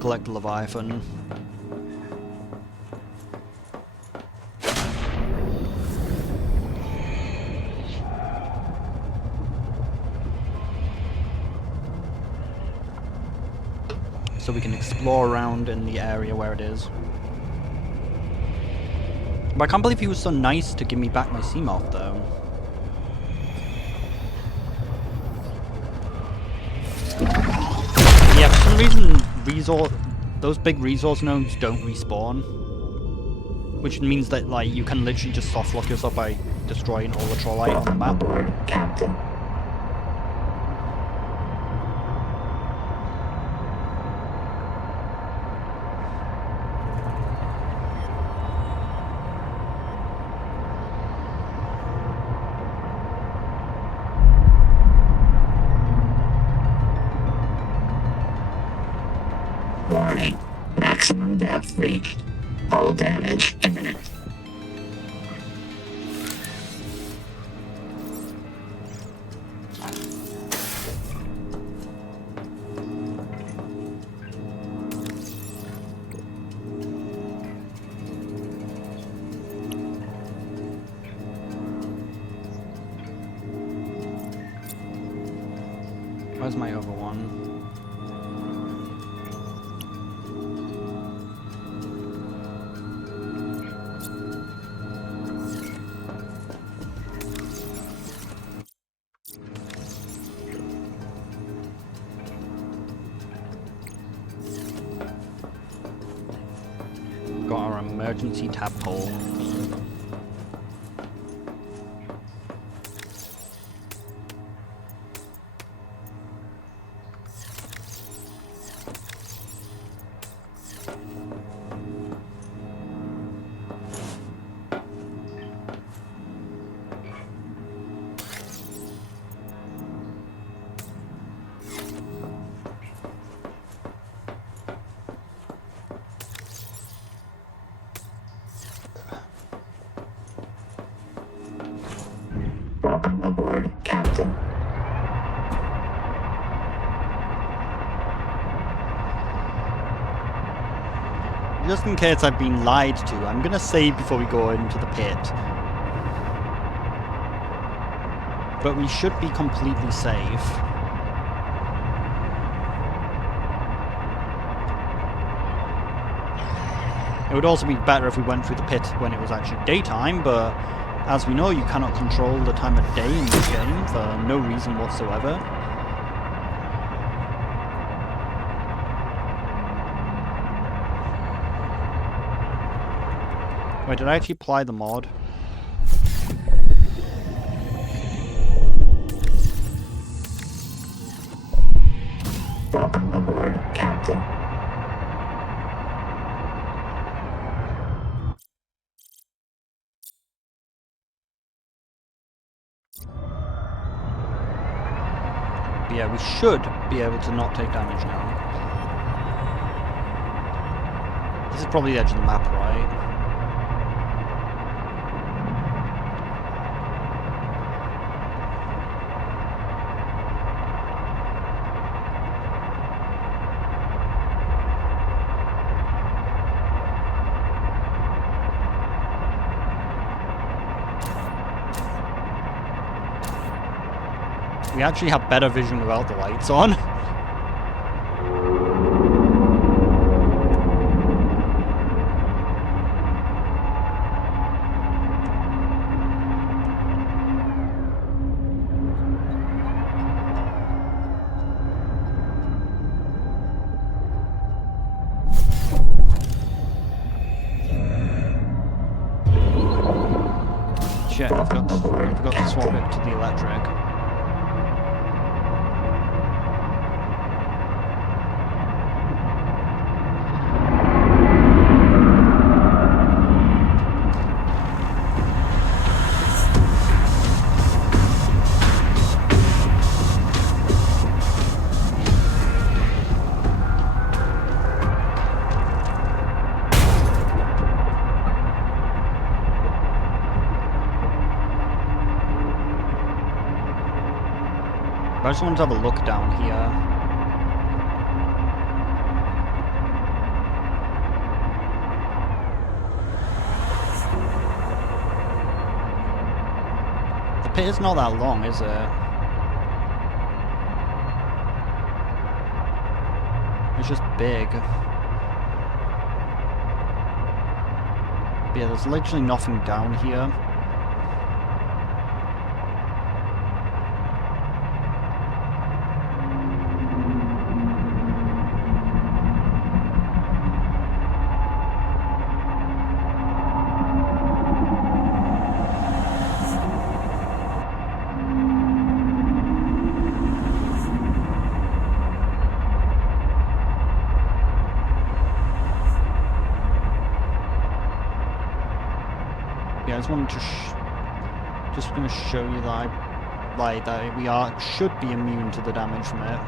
collect the Leviathan. So we can explore around in the area where it is. But I can't believe he was so nice to give me back my Seamoth though. Yeah, for some reason, those big resource nodes don't respawn. Which means that, like, you can literally just softlock yourself by destroying all the trollite on the map. Aboard, Captain. Warning. Maximum depth reached. Hull damage imminent. Where's my other one? Got our emergency tadpol. Welcome aboard, Captain. Just in case I've been lied to, I'm gonna save before we go into the pit. But we should be completely safe. It would also be better if we went through the pit when it was actually daytime, but as we know, you cannot control the time of day in this game for no reason whatsoever. Wait, did I actually apply the mod? Welcome aboard, Captain. But yeah, we should be able to not take damage now. This is probably the edge of the map, right? We actually have better vision without the lights on. Shit, I forgot to swap it to the electric. I just wanted to have a look down here. The pit is not that long, is it? It's just big. Yeah, there's literally nothing down here. Yeah, I just wanted to just going to show you that that we should be immune to the damage from it,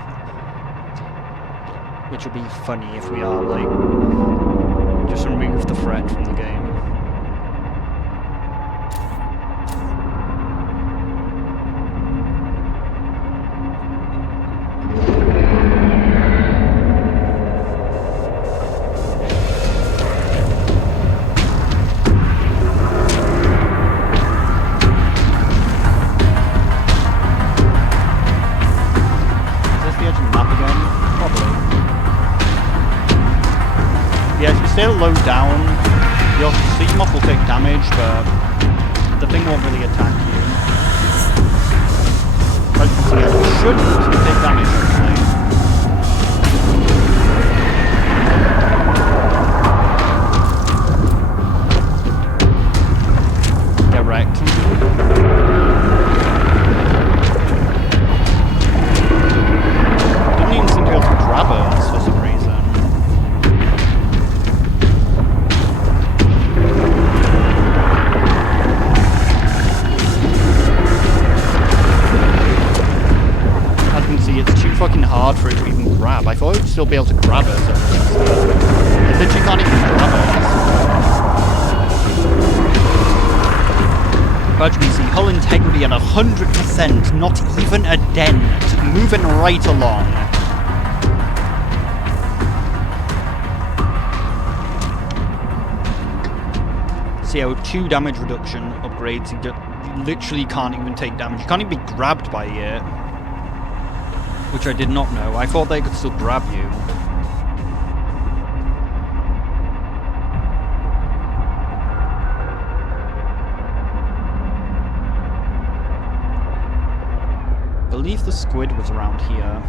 which would be funny if we are. Like, just remove the threat from the game. Stay low down, your sleep moth will take damage, but the thing won't really attack you. As you can see, it should take damage actually. Get wrecked. Didn't even seem to be able to grab her for some reason. It's too fucking hard for it to even grab. I thought it would still be able to grab it. So it literally can't even grab it. But we see hull integrity at 100%, not even a dent, moving right along. CO2 damage reduction upgrades. You literally can't even take damage. You can't even be grabbed by it. Which I did not know. I thought they could still grab you. I believe the squid was around here.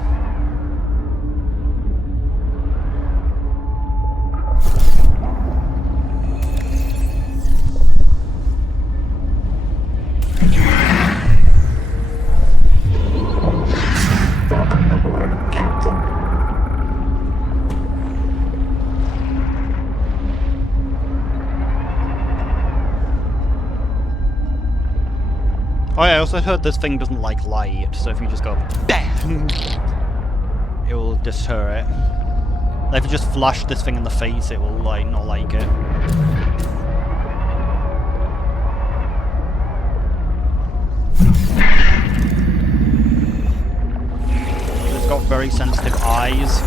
Oh yeah, I also heard this thing doesn't like light, so if you just go BAM! It will deter it. Like if you just flash this thing in the face, it will like not like it. It's got very sensitive eyes.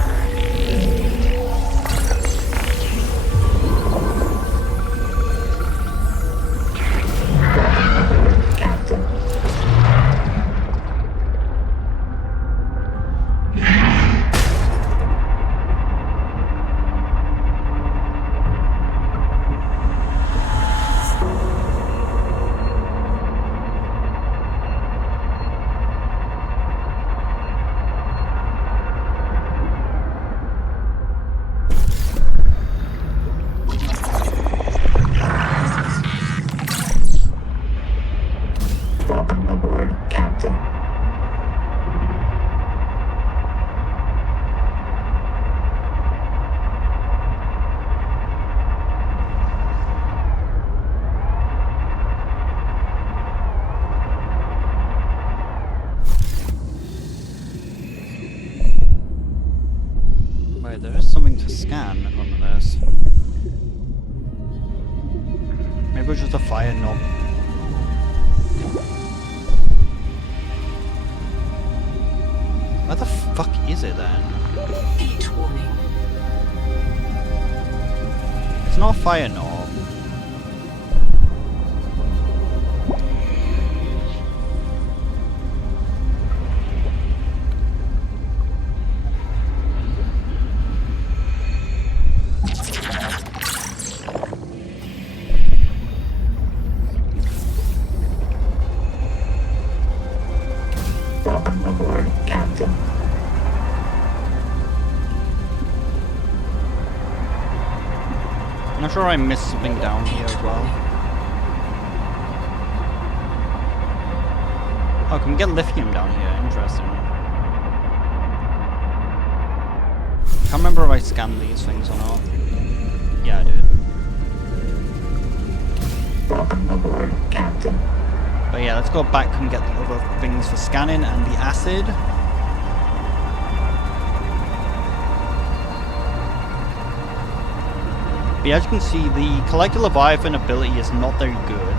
scan on this? Maybe it was just a fire knob. Where the fuck is it then? Heat warning. It's not a fire knob. Welcome aboard, Captain. I'm not sure I missed something down here as well. Oh, can we get lithium down here? Interesting. Can't remember if I scanned these things or not. Yeah, I did. Welcome aboard, Captain. But yeah, let's go back and get the other things for scanning and the acid. But yeah, as you can see, the Collector Leviathan ability is not very good.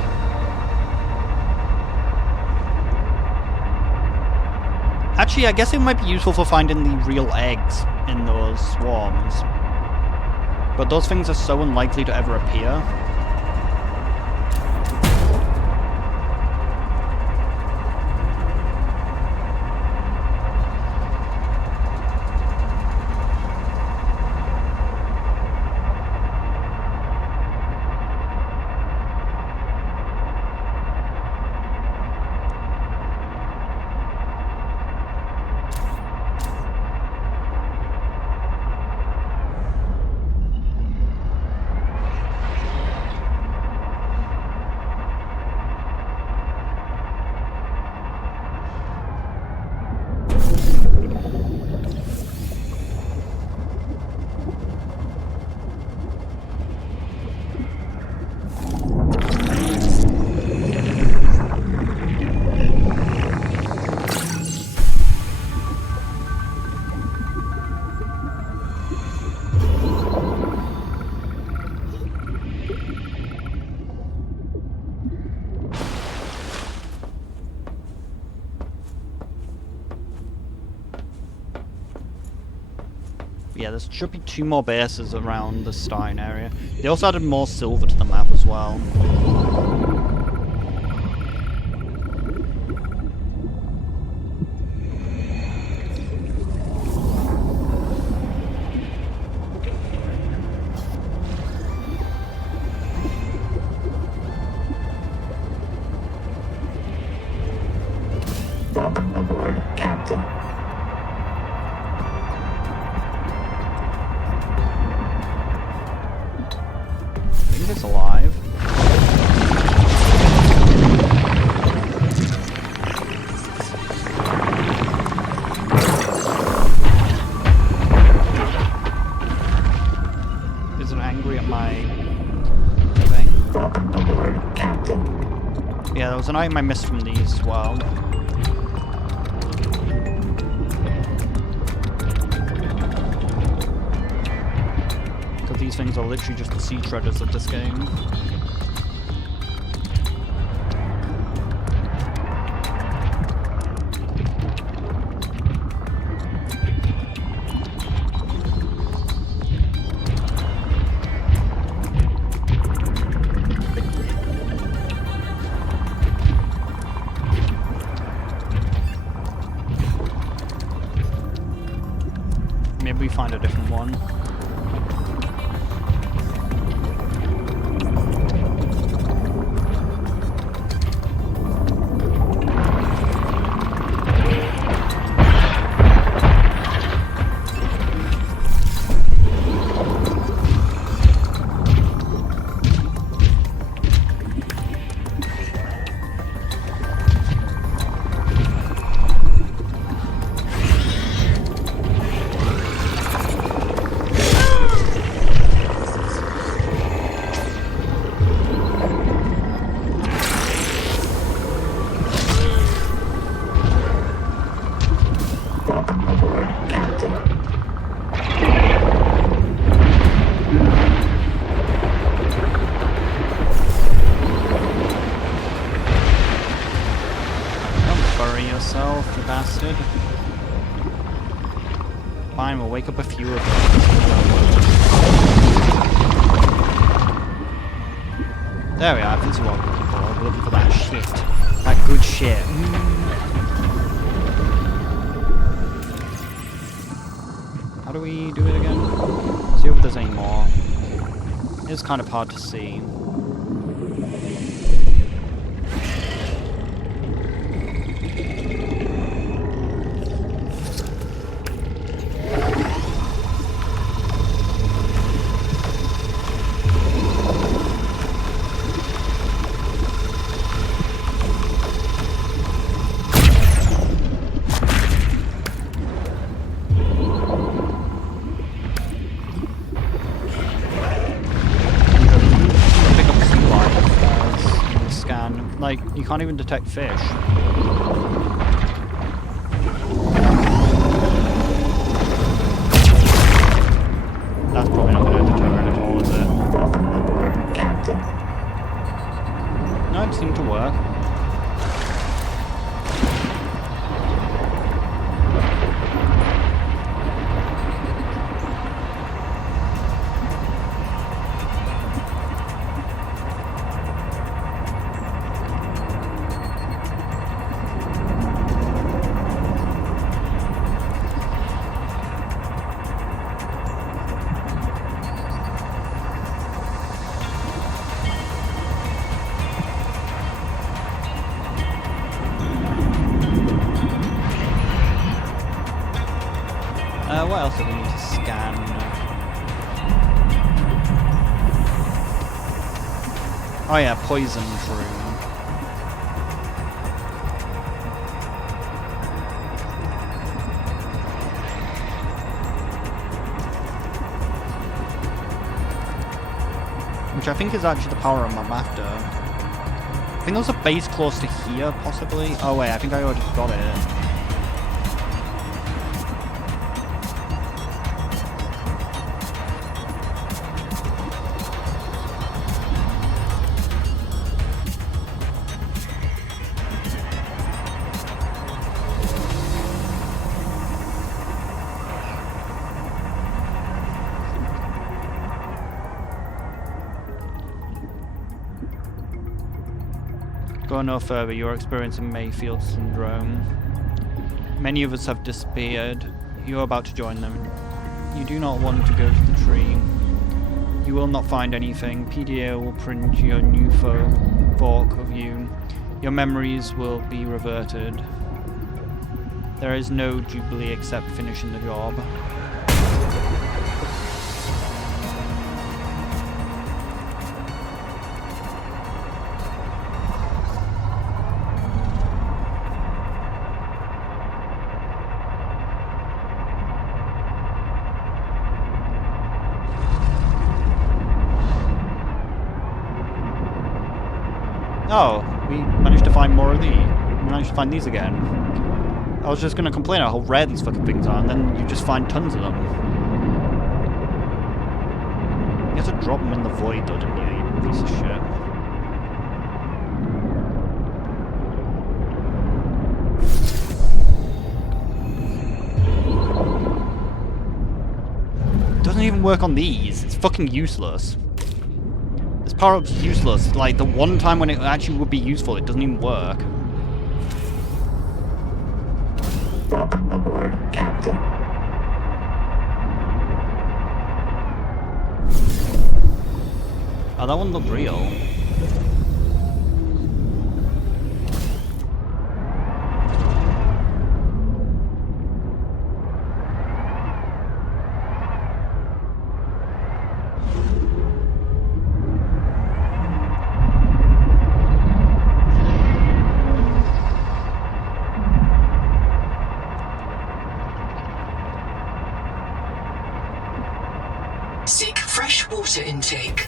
Actually, I guess it might be useful for finding the real eggs in those swarms. But those things are so unlikely to ever appear. Yeah, there should be 2 more bases around the Stein area. They also added more silver to the map as well. Welcome aboard, Captain. I think it's alive. Is it angry at my thing? Welcome aboard, Captain. Yeah, there was an item I missed from these as well. Because these things are literally just the sea treaders of this game. Maybe we find a different one. bastard. Fine, we'll wake up a few of them. There we are, this is what we're looking for. We're looking for that shit. That good shit. How do we do it again? See if there's any more. It's kind of hard to see. Like, you can't even detect fish. That's probably not going to deter it at all, is it? No, it seemed to work. What else do we need to scan? Oh yeah, poison room. Which I think is actually the power room I'm after. I think there's a base close to here, possibly. Oh wait, I think I already got it. Go no further, you're experiencing Mayfield syndrome. Many of us have disappeared. You're about to join them. You do not want to go to the tree. You will not find anything. PDA will print your new fork of you. Your memories will be reverted. There is no jubilee except finishing the job. Oh, we managed to find more of these. We managed to find these again. I was just going to complain about how rare these fucking things are, and then you just find tons of them. You have to drop them in the void though, didn't you, you piece of shit. It doesn't even work on these. It's fucking useless. This power-up's useless. Like, the one time when it actually would be useful, it doesn't even work. Welcome aboard, Captain. Oh, that one looked real. Seek fresh water intake.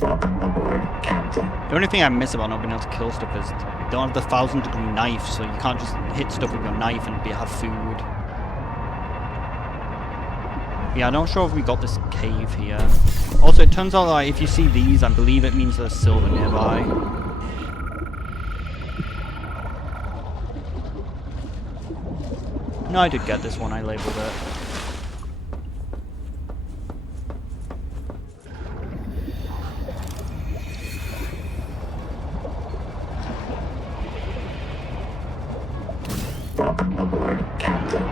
Welcome aboard, Captain. The only only thing I miss about not being able to kill stuff is they don't have the 1,000-degree knife, so you can't just hit stuff with your knife and have food. Yeah, I'm not sure if we got this cave here. Also, it turns out that if you see these, I believe it means there's silver nearby. No, I did get this one, I labeled it. Welcome aboard, Captain.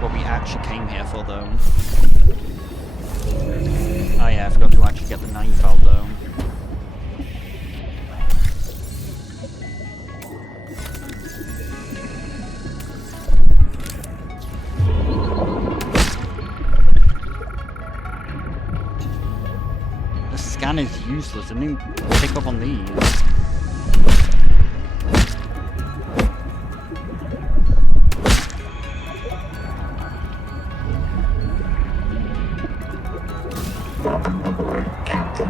What we actually came here for, though. Oh yeah, I forgot to actually get the knife out, though. The scan is useless. It didn't even pick up on these. Welcome aboard, Captain.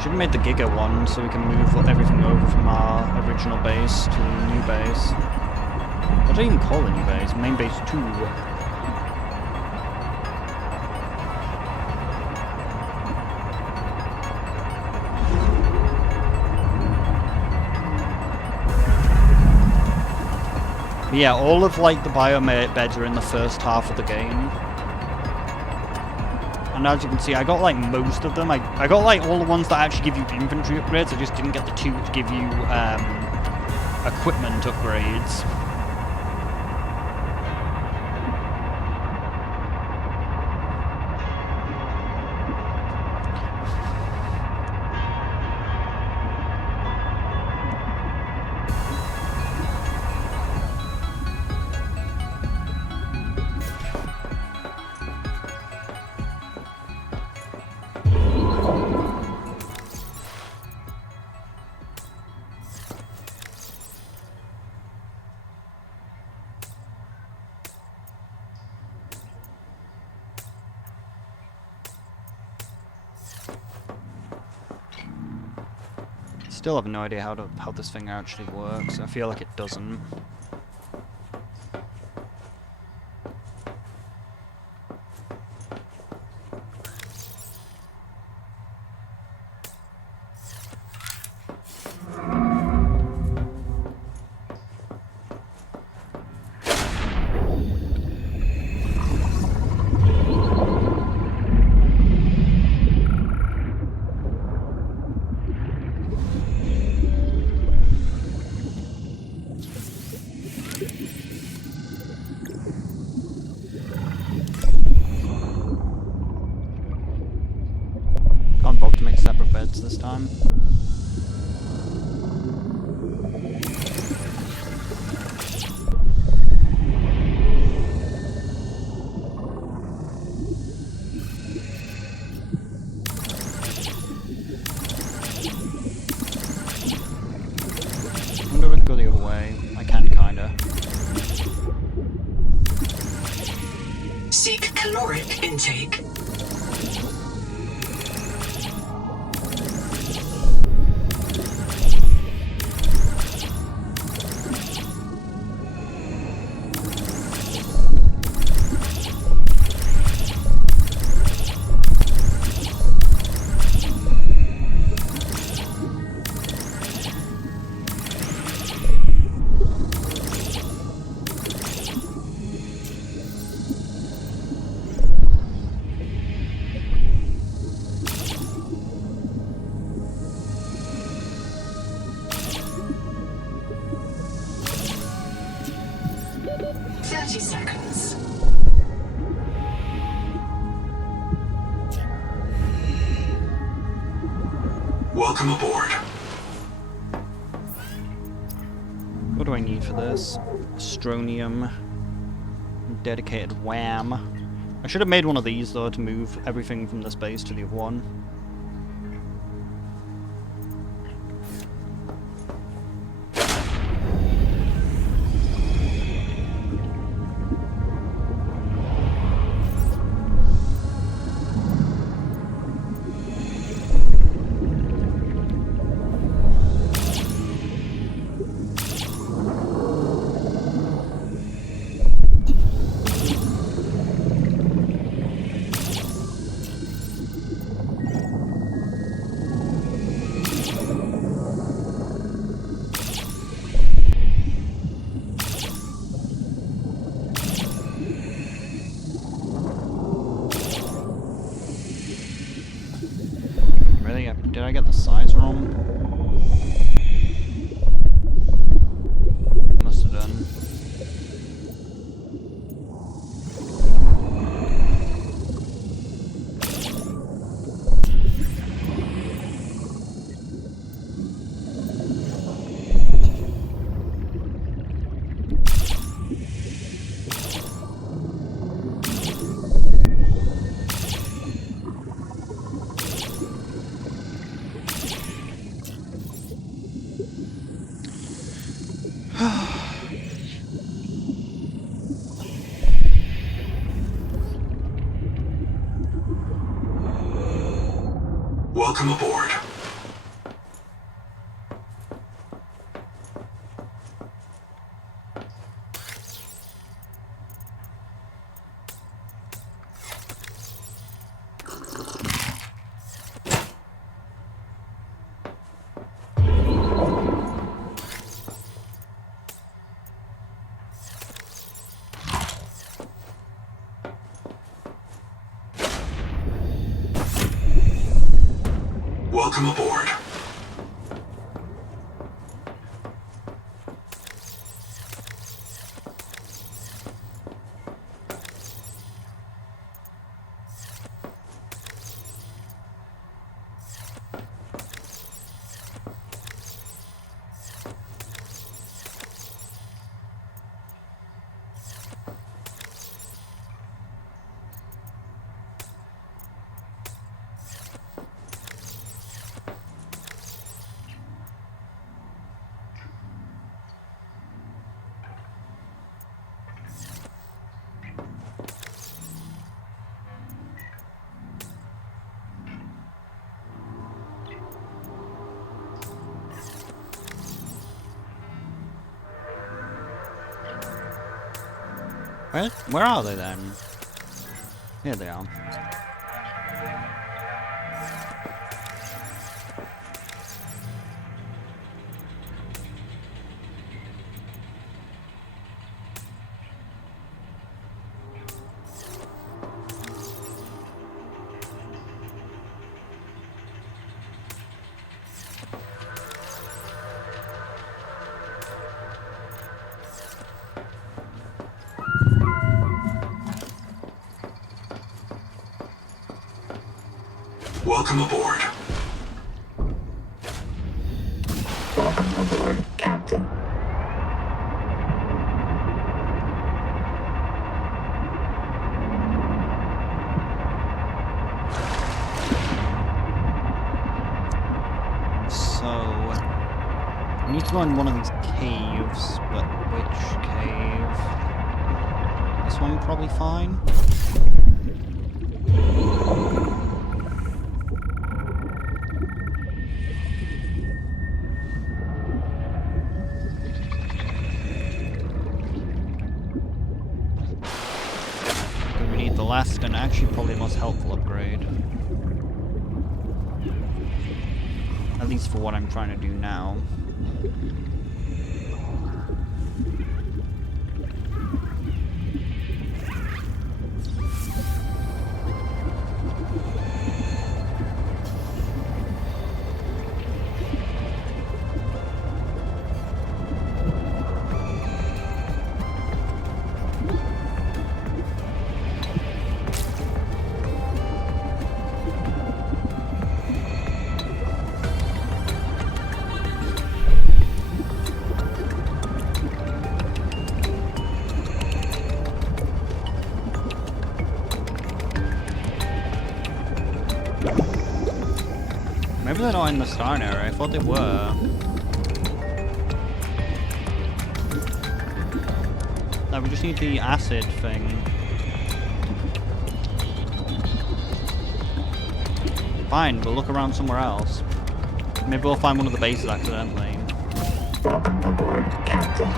Should have made the Giga one so we can move everything over from our original base to the new base. What do I even call the new base? Main base 2. But yeah, all of like the biobeds are in the first half of the game. And as you can see, I got like most of them. I got like all the ones that actually give you infantry upgrades. I just didn't get the two to give you equipment upgrades. Still have no idea how this thing actually works. I feel like it doesn't. Can't bother to make separate beds this time. I'm gonna go the other way. I can kinda. Seek caloric intake. Seconds. Welcome aboard. What do I need for this? Astronium. Dedicated wham. I should have made one of these though to move everything from this base to the other one. Where are they then? Here they are. Welcome aboard. Welcome aboard, Captain. So, I need to go in one of these caves, but which cave? This one probably fine. We need the last and actually probably most helpful upgrade. At least for what I'm trying to do now. Maybe they're not in the starting area. I thought they were. No, we just need the acid thing. Fine, we'll look around somewhere else. Maybe we'll find one of the bases accidentally. Welcome aboard, Captain.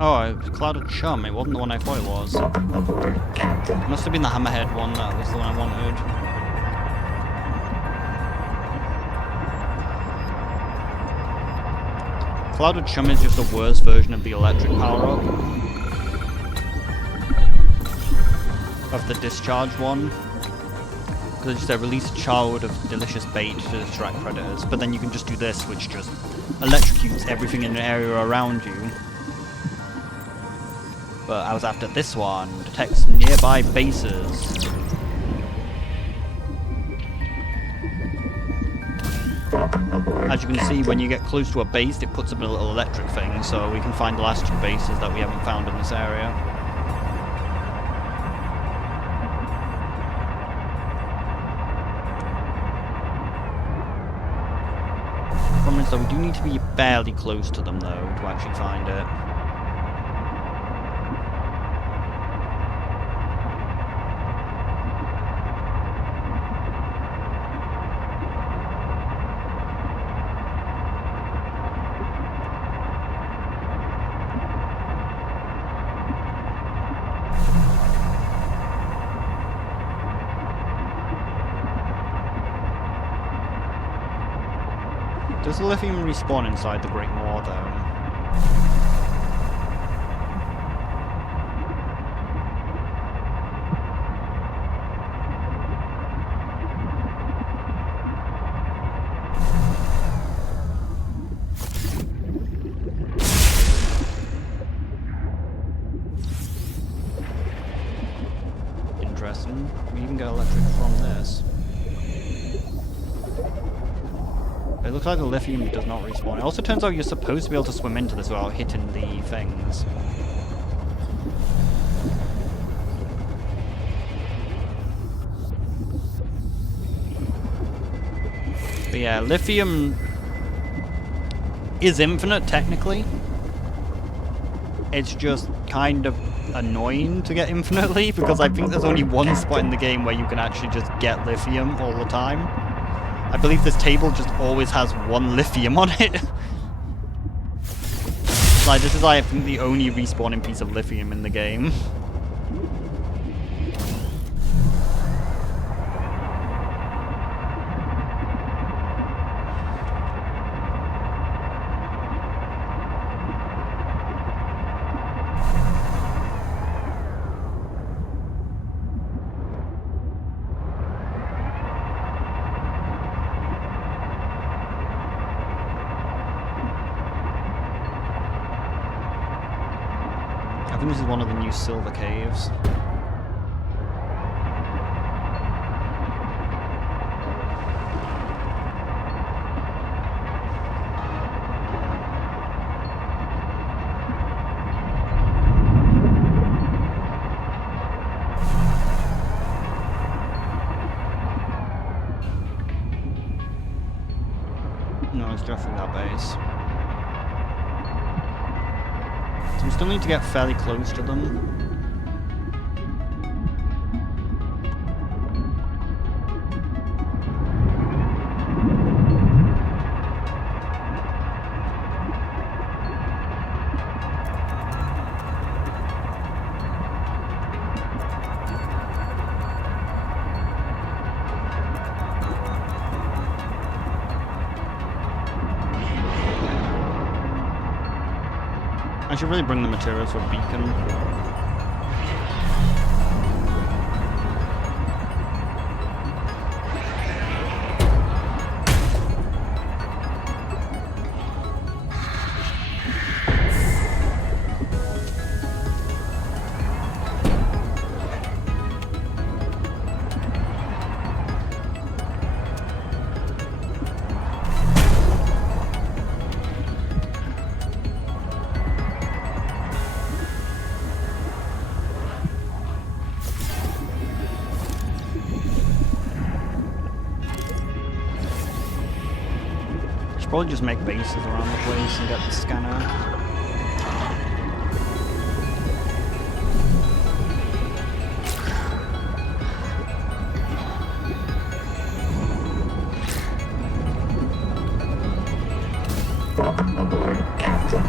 Oh, it was Cloud of Chum. It wasn't the one I thought it was. Welcome aboard, Captain. It must have been the Hammerhead one. That was the one I wanted. Cloud of Chum is just a worse version of the electric power-up. Of the discharge one. Because it's just a release a childhood of delicious bait to distract predators. But then you can just do this, which just electrocutes everything in the area around you. But I was after this one. Detects nearby bases. Welcome aboard, As you can see, when you get close to a base, it puts up a little electric thing, so we can find the last two bases that we haven't found in this area. The problem is that we do need to be fairly close to them, though, to actually find it. Does the lithium respawn inside the Great Maw, though? interesting. We even get electric from this. It looks like the lithium does not respawn. It also turns out you're supposed to be able to swim into this without hitting the things. But yeah, lithium is infinite, technically. It's just kind of annoying to get infinitely, because I think there's only one spot in the game where you can actually just get lithium all the time. I believe this table just always has one lithium on it. Like, this is, I think, the only respawning piece of lithium in the game. I think this is one of the new silver caves. No, it's definitely that base. So we still need to get fairly close to them. I should really bring the materials for a beacon. Probably just make bases around the place and get the scanner. Welcome aboard, Captain.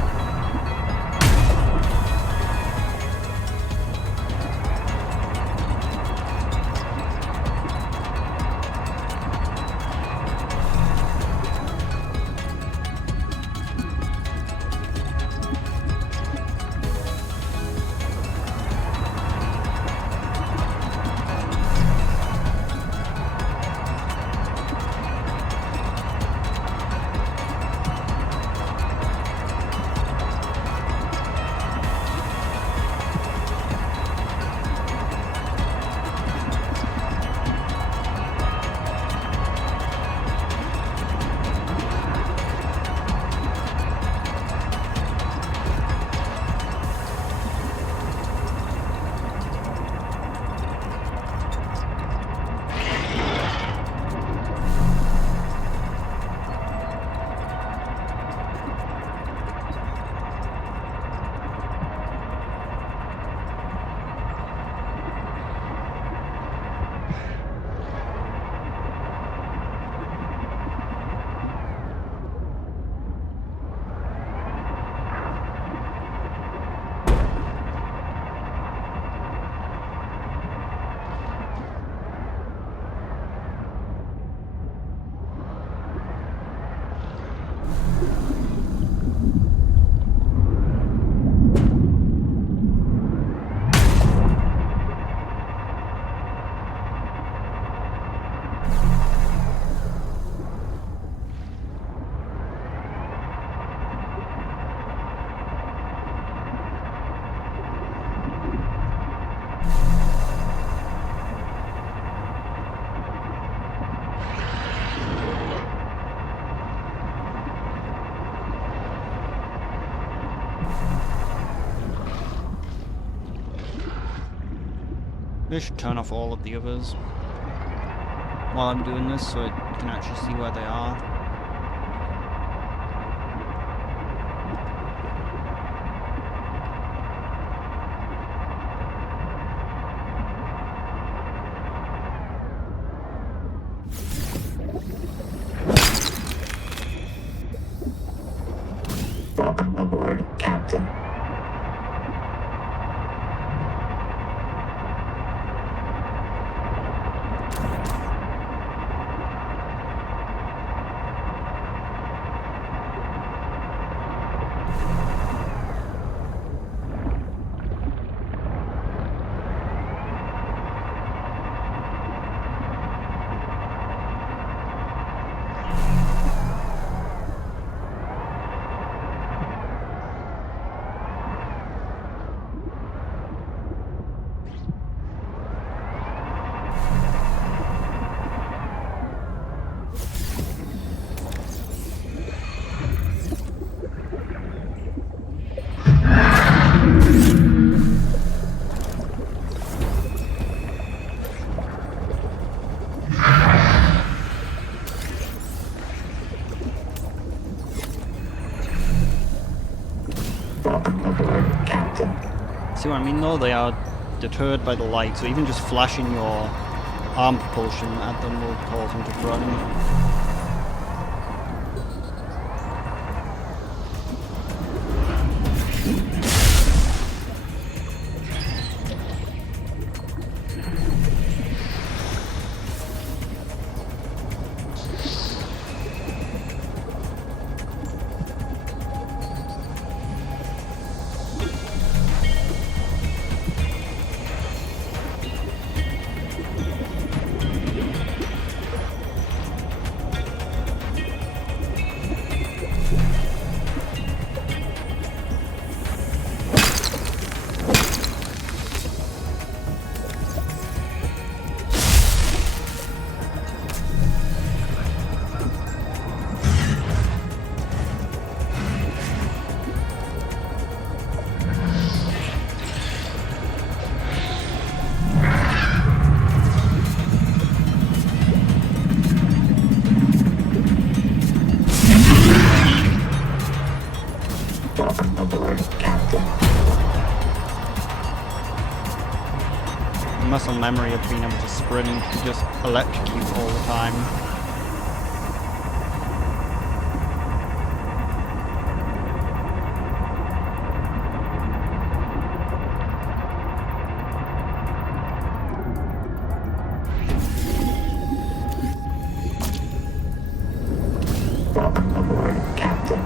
Maybe I should turn off all of the others while I'm doing this so I can actually see where they are. Welcome aboard, Captain. Welcome aboard, Captain. See what I mean though? They are deterred by the light, so even just flashing your arm propulsion at them will cause them to run. Welcome aboard, Captain. Muscle memory of being able to sprint and just electrocute all the time. Welcome aboard, Captain.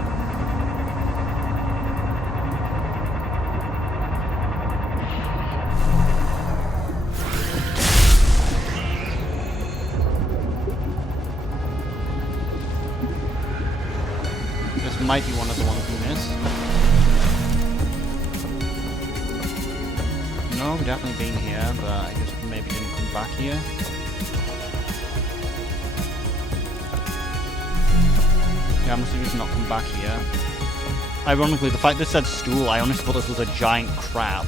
This might be one of the ones we missed. No, we've definitely been here, but I guess we maybe didn't come back here. Yeah, I must have just not come back here. Ironically, the fact this said stool, I honestly thought this was a giant crab.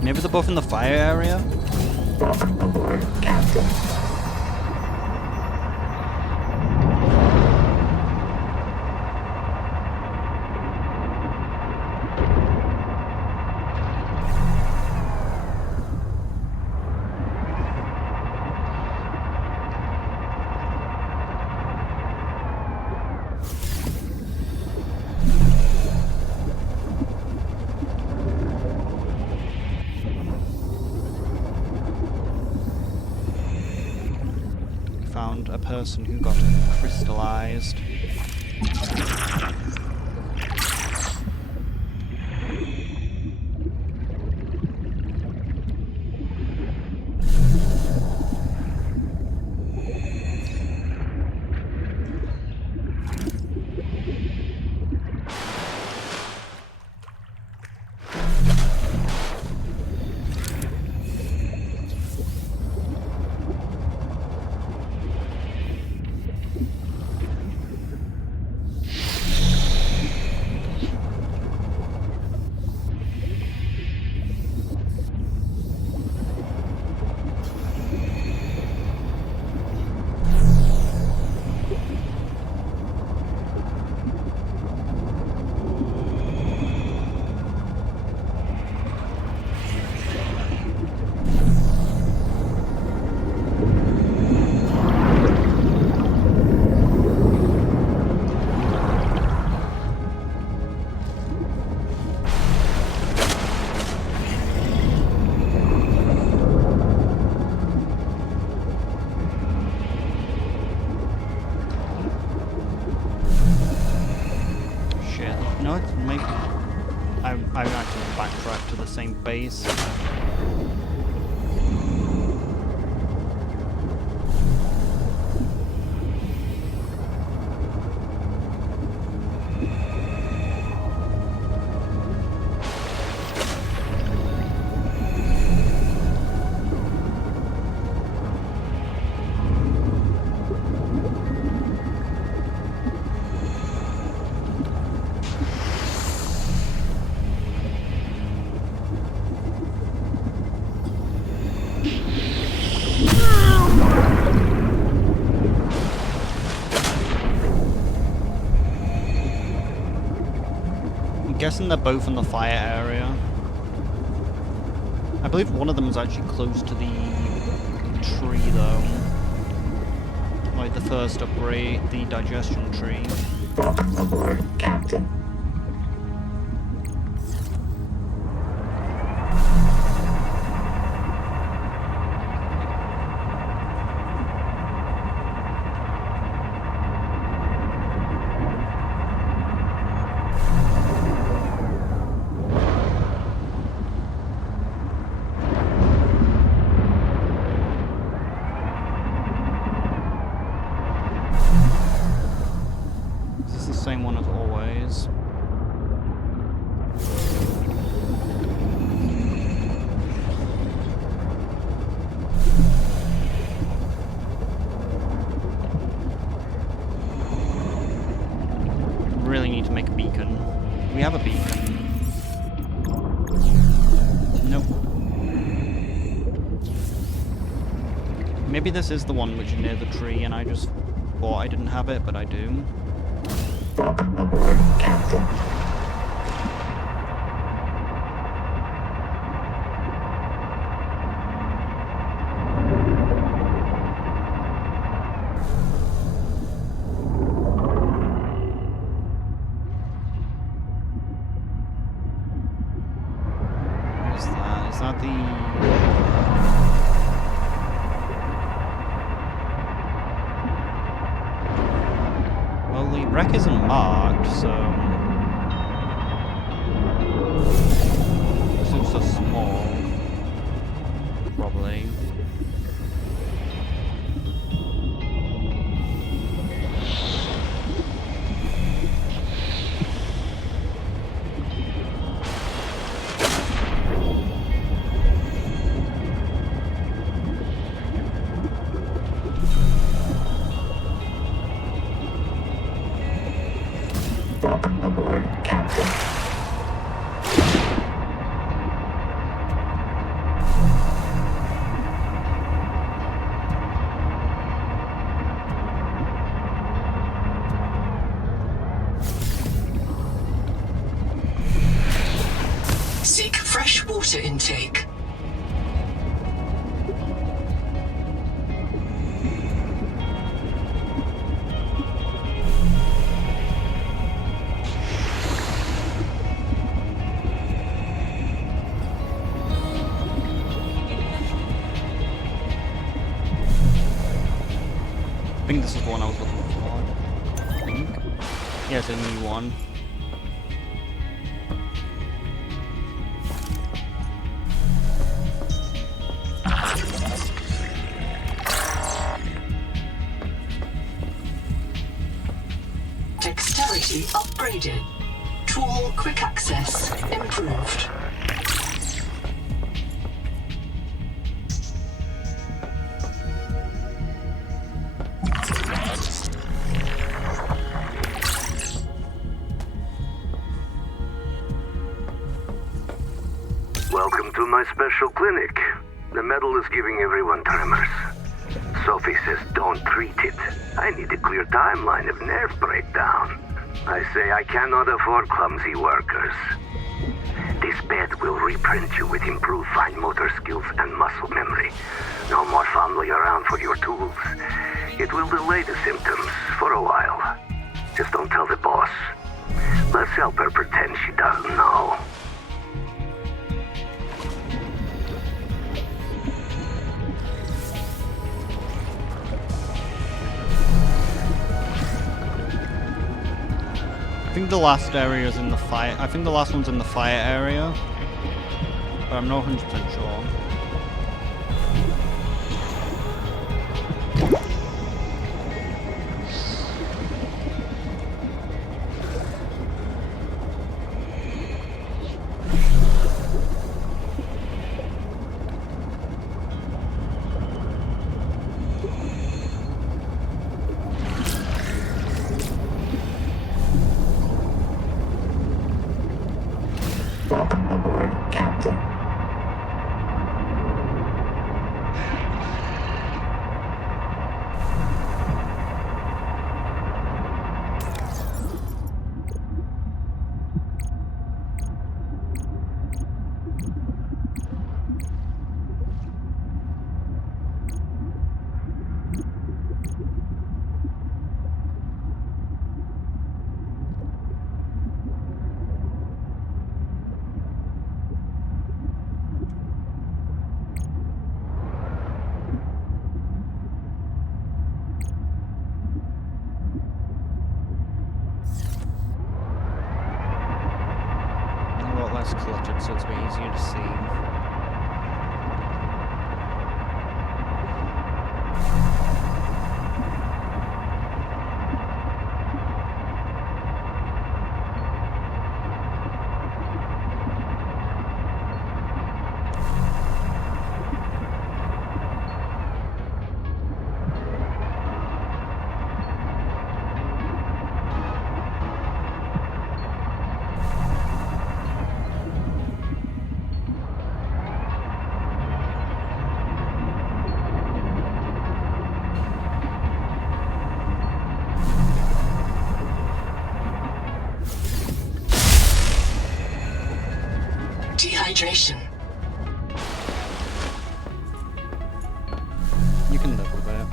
Maybe they're both in the fire area? Welcome aboard, Captain. Found a person who got crystallized. space. I'm guessing they're both in the fire area. I believe one of them is actually close to the tree though. Like the first upgrade, the digestion tree. Welcome aboard, Captain. Is this the same one as always? Really need to make a beacon. Do we have a beacon? Nope. Maybe this is the one which is near the tree and I just thought I didn't have it, but I do. Welcome aboard, Captain. What is that? Is that the... Well, the wreck isn't marked, so... This looks so small. Probably. Welcome aboard, Captain. Seek fresh water intake. I think this is the one I was looking for. I think. Yeah, it's a new one. Dexterity upgraded. Tool quick access improved. Welcome to my special clinic. The medal is giving everyone tremors. Sophie says don't treat it. I need a clear timeline of nerve breakdown. I say I cannot afford clumsy workers. This bed will reprint you with improved fine motor skills and muscle memory. No more fumbling around for your tools. It will delay the symptoms for a while. Just don't tell the boss. Let's help her pretend she doesn't know. I think the last area is in the fire. I think the last one's in the fire area. but I'm not 100% sure. Welcome aboard, Captain. A lot less cluttered, so it's a bit easier to see. Dehydration. You can live with it.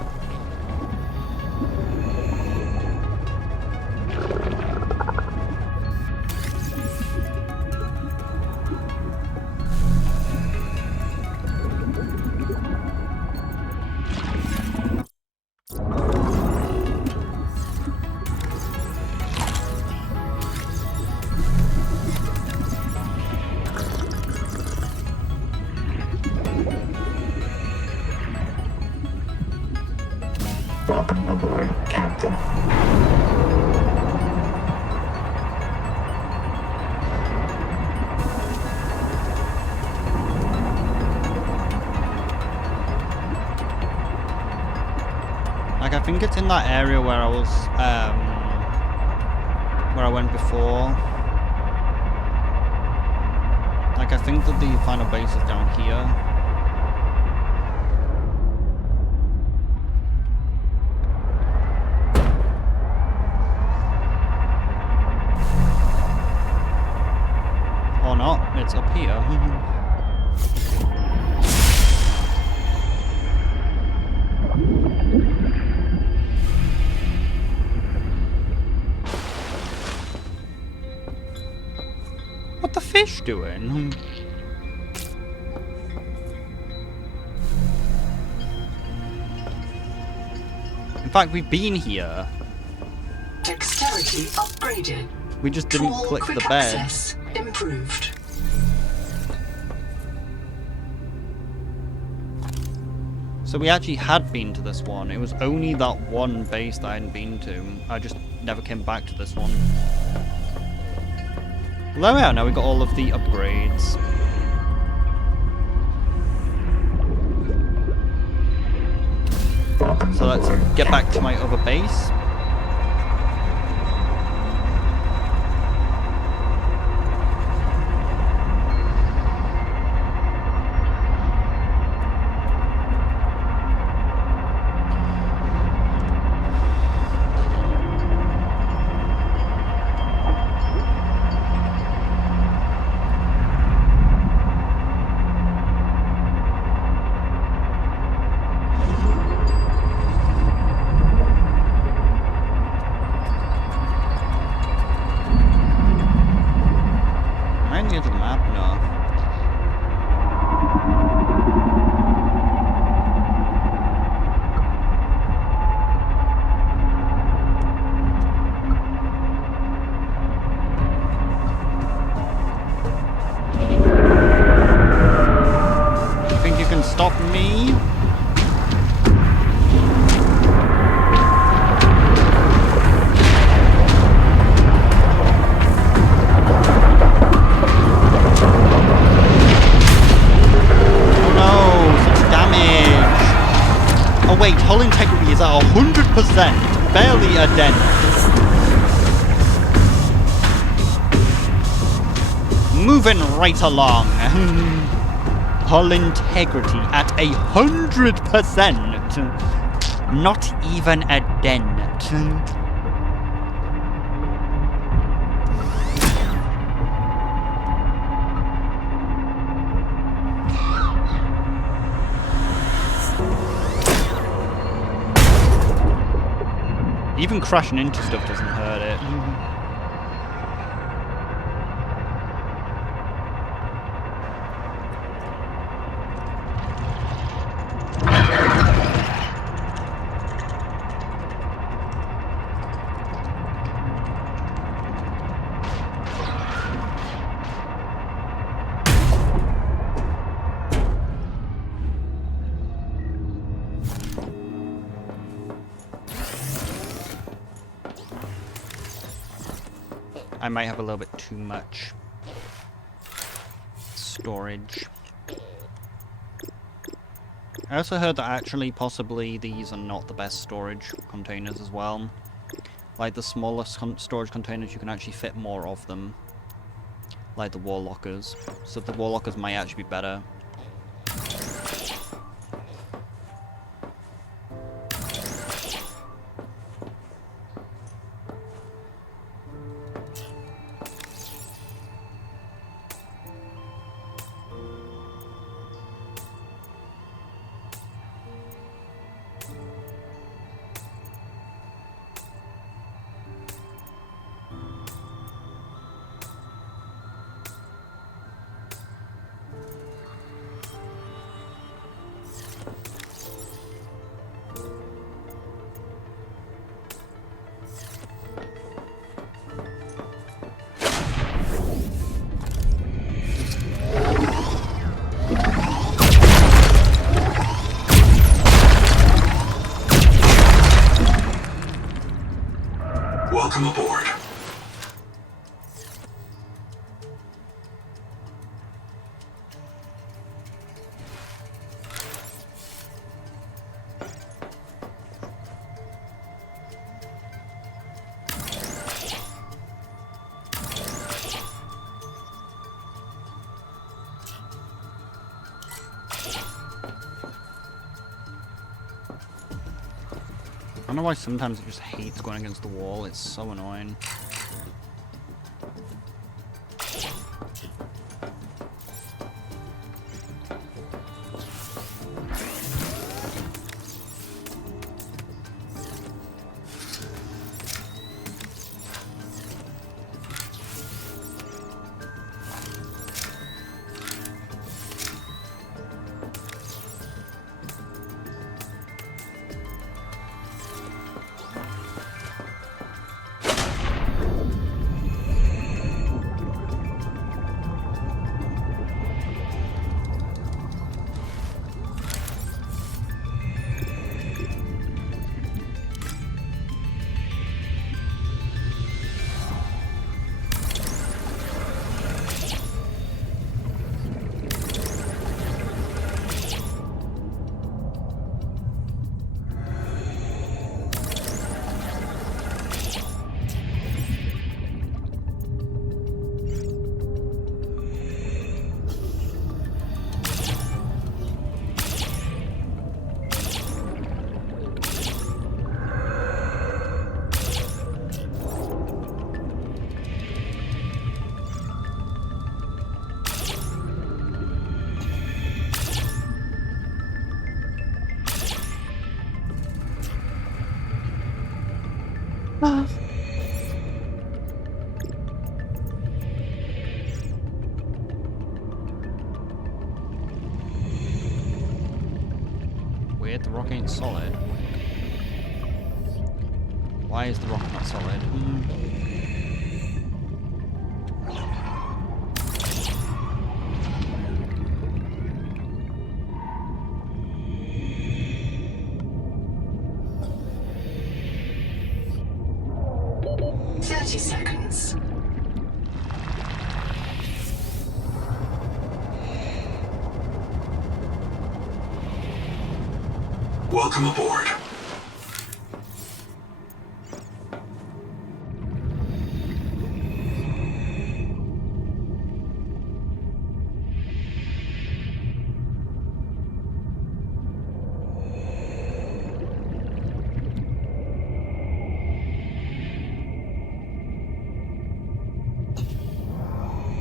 Welcome aboard, Captain. Like, I think it's in that area where I was, where I went before. Like, I think that the final base is down here. Or not, it's up here. What the fish doing? In fact, we've been here. Dexterity upgraded. We just didn't Tool click quick the bed. access improved. So we actually had been to this one. It was only that one base that I hadn't been to. I just never came back to this one. Well, there we are. Now we got all of the upgrades. Welcome So let's aboard, get back to Captain. my other base. Oh wait, hull integrity is at 100%. Barely a dent. Moving right along. Hull integrity at 100%. Not even a dent. Even crashing into stuff doesn't hurt it. I might have a little bit too much storage. I also heard that actually possibly these are not the best storage containers as well. Like the smallest storage containers, you can actually fit more of them. Like the wall lockers. So the wall lockers might actually be better. Welcome aboard. I don't know why sometimes it just hates going against the wall, it's so annoying. Weird, the rock ain't solid. Why is the rock not solid? Seconds. Welcome aboard.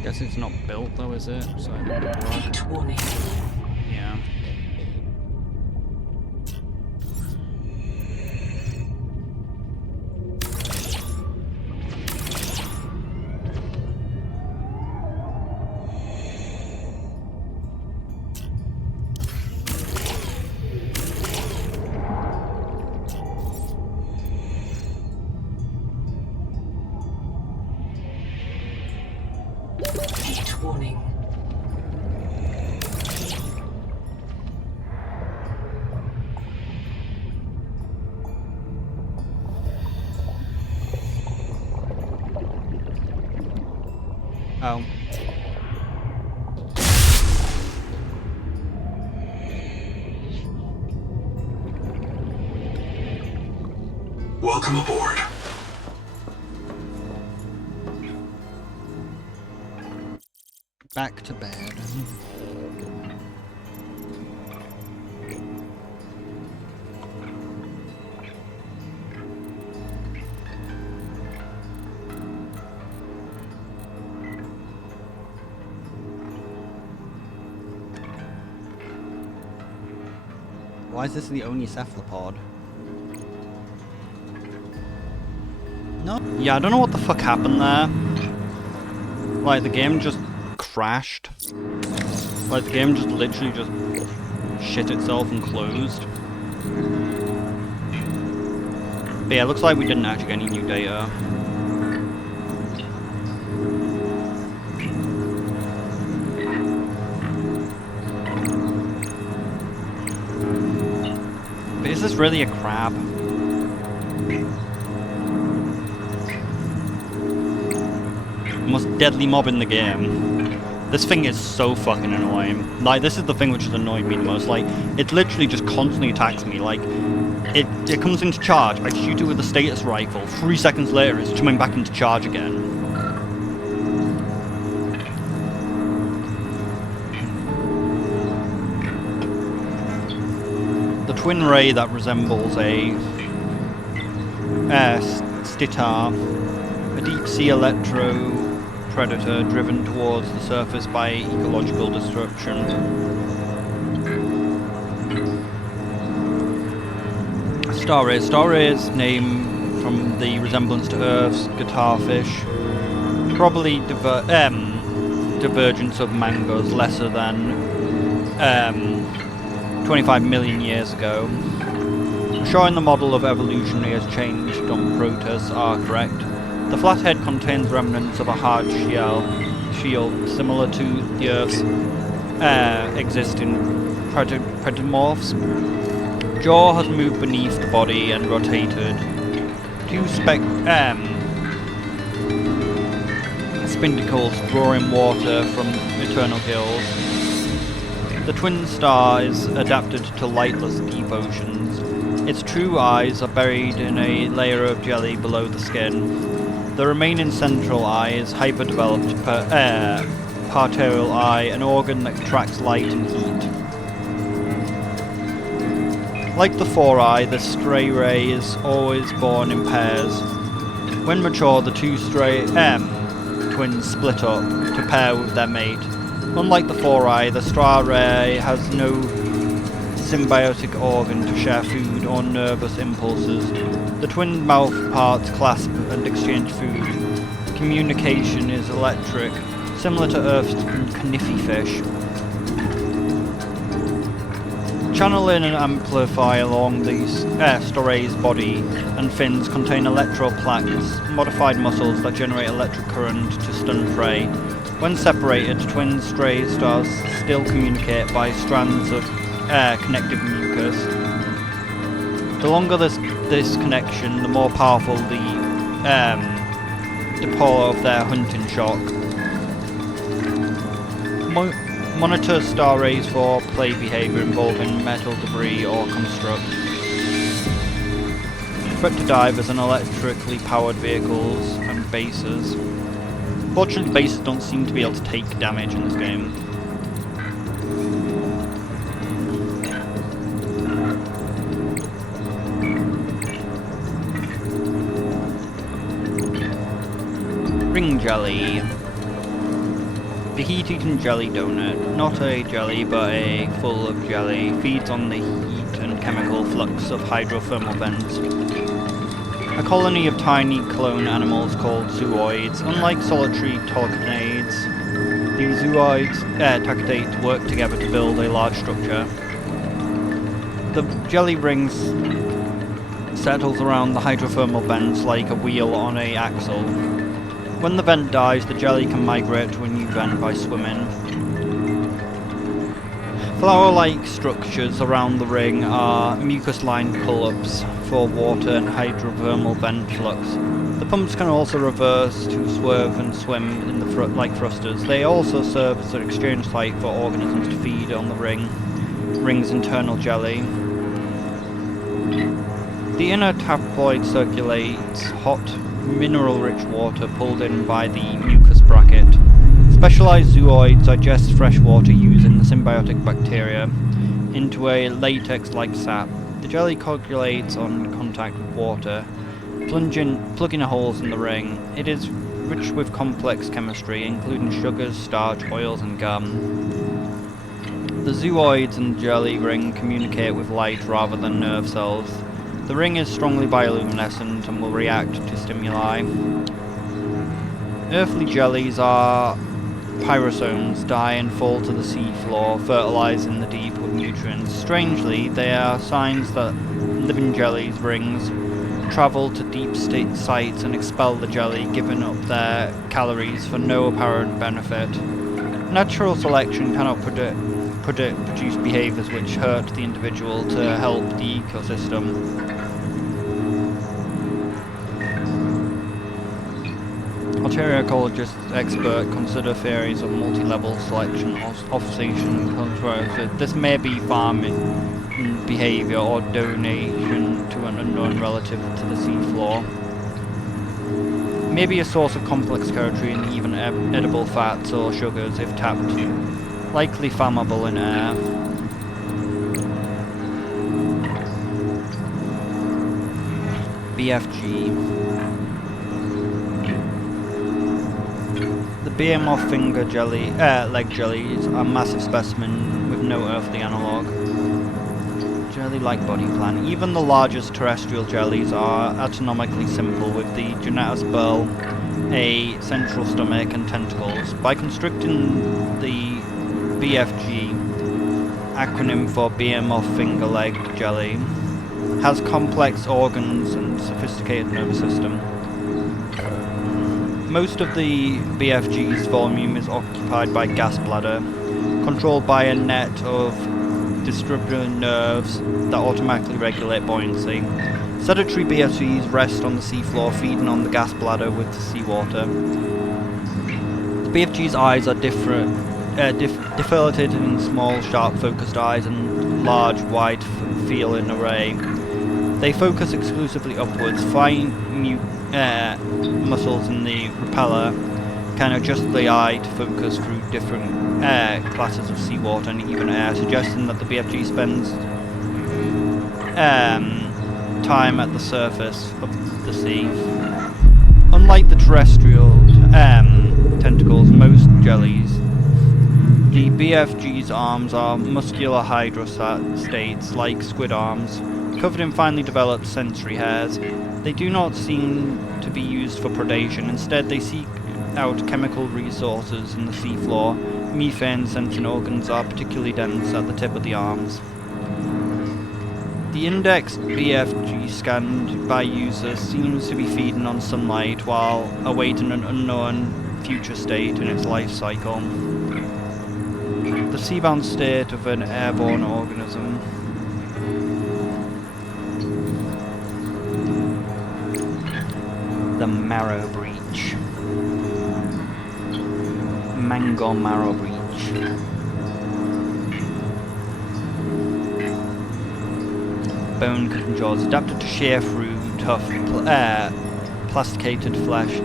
Guess it's not built though, is it? So Heat warning. yeah. Heat warning. Oh. Welcome aboard. Back to bed. Why is this the only cephalopod? No. Yeah, I don't know what the fuck happened there. Like, the game just crashed. Like, the game just literally just shit itself and closed. But yeah, it looks like we didn't actually get any new data. But is this really a crab? Most deadly mob in the game. This thing is so fucking annoying. Like, this is the thing which has annoyed me the most. Like, it literally just constantly attacks me. Like, it comes into charge, I shoot it with a status rifle, 3 seconds later it's coming back into charge again. The twin ray that resembles a stitar, a deep sea electro predator driven towards the surface by ecological destruction. Star Rays name from the resemblance to Earth's guitarfish. Probably divergence of mangoes lesser than 25 million years ago. Showing the model of evolutionary has changed on Proteus are correct. The flathead contains remnants of a hard shield similar to the Earth's existing predomorphs. Jaw has moved beneath the body and rotated. Two spinnacles drawing water from eternal gills. The twin star is adapted to lightless deep oceans. Its true eyes are buried in a layer of jelly below the skin. The remaining central eye is hyperdeveloped parietal eye, an organ that tracks light and heat. Like the four-eye, the stray ray is always born in pairs. When mature, the two stray twins split up to pair with their mate. Unlike the four-eye, the star ray has no symbiotic organ to share food or nervous impulses. The twin mouth parts clasp and exchange food. Communication is electric, similar to Earth's kniffy fish. Channeling and amplify along the storay's body and fins contain electroplaques, modified muscles that generate electric current to stun prey. When separated, twin stray stars still communicate by strands of connective mucus. The longer this connection, the more powerful the dipole of their hunting shock. Monitor star rays for play behavior involving metal debris or constructs. threat to divers and electrically powered vehicles and bases. Fortunately, bases don't seem to be able to take damage in this game. Ring jelly. The heat-eaten jelly donut, not a jelly but a full of jelly, feeds on the heat and chemical flux of hydrothermal vents. A colony of tiny clone animals called zooids. Unlike solitary tachinades, the zooids tachinate work together to build a large structure. The jelly rings settles around the hydrothermal vents like a wheel on a axle. When the vent dies, the jelly can migrate to a new vent by swimming. Flower-like structures around the ring are mucus-lined pull-ups for water and hydrothermal vent flux. The pumps can also reverse to swerve and swim in the like thrusters. They also serve as an exchange site for organisms to feed on the ring's internal jelly. The inner taploid circulates hot, mineral-rich water pulled in by the mucus bracket. Specialized zooids digest fresh water using the symbiotic bacteria into a latex-like sap. The jelly coagulates on contact with water, plugging holes in the ring. It is rich with complex chemistry, including sugars, starch, oils, and gum. The zooids and jelly ring communicate with light rather than nerve cells. The ring is strongly bioluminescent and will react to stimuli. Earthly jellies are pyrosomes, die and fall to the seafloor, fertilizing the deep with nutrients. Strangely, they are signs that living jellies rings travel to deep state sites and expel the jelly, giving up their calories for no apparent benefit. Natural selection cannot produce behaviors which hurt the individual to help the ecosystem. Altaria ecologists expert consider theories of multi-level selection or oscillation control. This may be farming behavior or donation to an unknown relative to the seafloor. Maybe a source of complex chemistry and even edible fats or sugars if tapped. Likely flammable in air. BFG. The behemoth finger jelly, leg jellies are massive specimen with no earthly analogue. Jelly-like body plan. Even the largest terrestrial jellies are anatomically simple, with the genitus burl, a central stomach, and tentacles. By constricting the BFG, acronym for behemoth finger leg jelly, has complex organs and sophisticated nervous system. Most of the BFG's volume is occupied by gas bladder, controlled by a net of distributed nerves that automatically regulate buoyancy. Sedentary BFGs rest on the seafloor, feeding on the gas bladder with the seawater. The BFG's eyes are differentiated in small, sharp-focused eyes and large, wide-field array. They focus exclusively upwards. Fine muscles in the propeller can adjust the eye to focus through different classes of seawater and even air, suggesting that the BFG spends time at the surface of the sea. Unlike the terrestrial tentacles, most jellies, the BFG's arms are muscular hydrostates like squid arms, covered in finely developed sensory hairs. They do not seem to be used for predation. Instead, they seek out chemical resources in the seafloor. Methane sensing organs are particularly dense at the tip of the arms. The indexed BFG scanned by users seems to be feeding on sunlight while awaiting an unknown future state in its life cycle. The seabound state of an airborne organism. The marrow breach. Mango marrow breach. Bone cutting jaws adapted to shear fruit tough, plasticated flesh,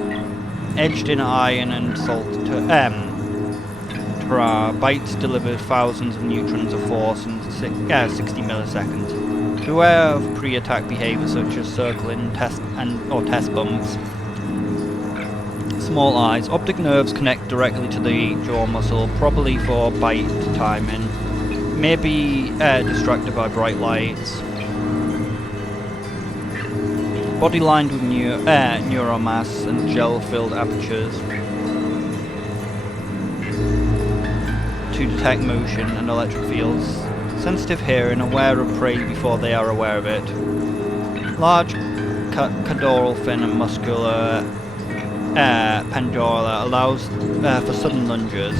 edged in iron and salt. Bites deliver thousands of neutrons of force in 60 milliseconds. Beware of pre-attack behavior such as circling or test bumps. Small eyes. Optic nerves connect directly to the jaw muscle, probably for bite timing. May be distracted by bright lights. Body lined with neuromass and gel-filled apertures to detect motion and electric fields. Sensitive hearing, aware of prey before they are aware of it. Large caudal fin and muscular pendula allows for sudden lunges.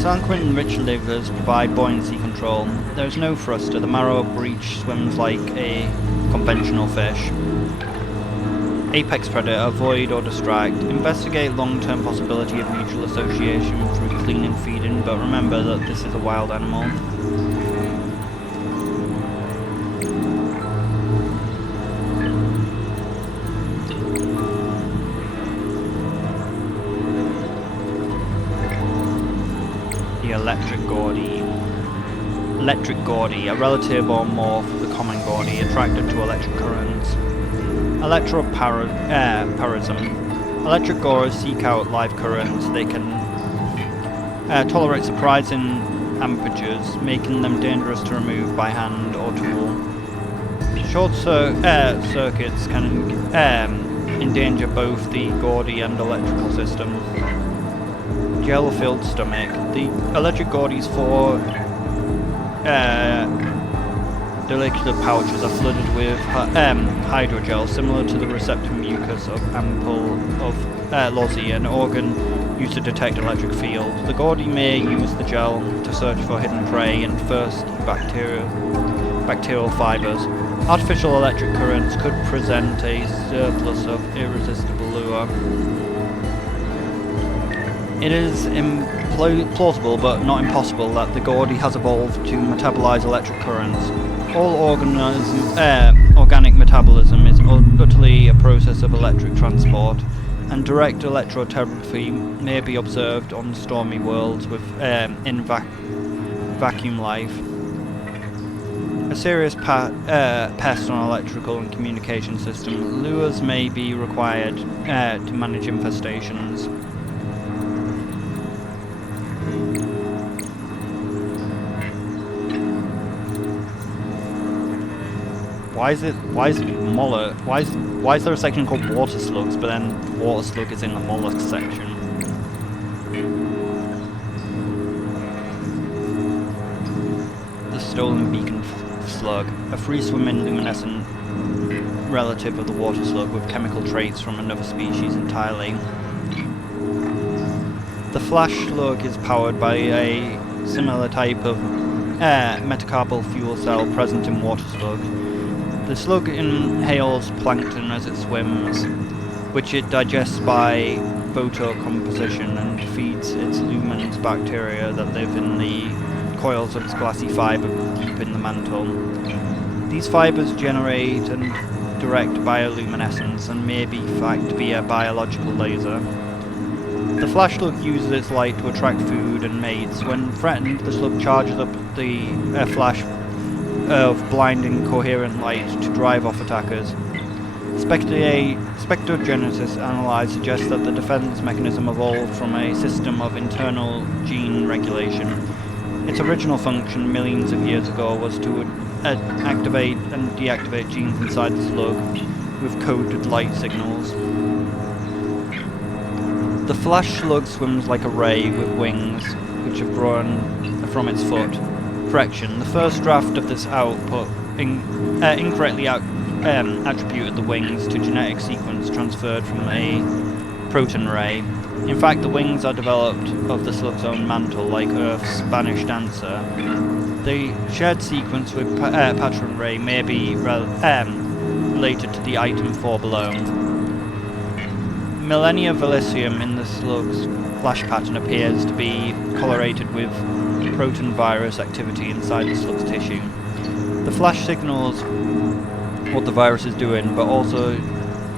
Sanguine-rich livers provide buoyancy control. There is no thruster. The marrow breach swims like a conventional fish. Apex predator, avoid or distract. Investigate long-term possibility of mutual association through cleaning and feeding, but remember that this is a wild animal. The electric gordy. Electric gordy, a relative or morph of the common gordy, attracted to electric currents. Electroparism. Electric gorers seek out live currents. They can tolerate surprising amperages, making them dangerous to remove by hand or tool. Short circuits can endanger both the gordy and electrical system. Gel-filled stomach. The electric gordy's four dolicular pouches are flooded with hydrogel, similar to the receptor mucus of ample of Lozzie, an organ used to detect electric fields. The gordy may use the gel to search for hidden prey and thirsty bacterial fibers. Artificial electric currents could present a surplus of irresistible lure. It is plausible but not impossible that the gordy has evolved to metabolize electric currents. All organic metabolism is utterly a process of electric transport, and direct electrotherapy may be observed on stormy worlds in vacuum life. A serious pest on electrical and communication system. Lures may be required to manage infestations. Why is there a section called water slugs, but then water slug is in the mollusk section? The stolen beacon slug, a free-swimming luminescent relative of the water slug with chemical traits from another species entirely. The flash slug is powered by a similar type of metacarpal fuel cell present in water slug. The slug inhales plankton as it swims, which it digests by photocomposition and feeds its lumens bacteria that live in the coils of its glassy fibre deep in the mantle. These fibres generate and direct bioluminescence and may be in fact be a biological laser. The flash slug uses its light to attract food and mates. When threatened, the slug charges up the flash of blinding coherent light to drive off attackers. Spectrogenesis analysis suggests that the defense mechanism evolved from a system of internal gene regulation. Its original function millions of years ago was to activate and deactivate genes inside the slug with coded light signals. The flash slug swims like a ray with wings which have grown from its foot. Correction, the first draft of this output incorrectly attributed the wings to genetic sequence transferred from a proton ray. In fact, the wings are developed of the slug's own mantle, like Earth's Spanish dancer. The shared sequence with patron ray may be related to the item 4 below. Millennia Velicium in the slug's flash pattern appears to be correlated with proton virus activity inside the slug's tissue. The flash signals what the virus is doing, but also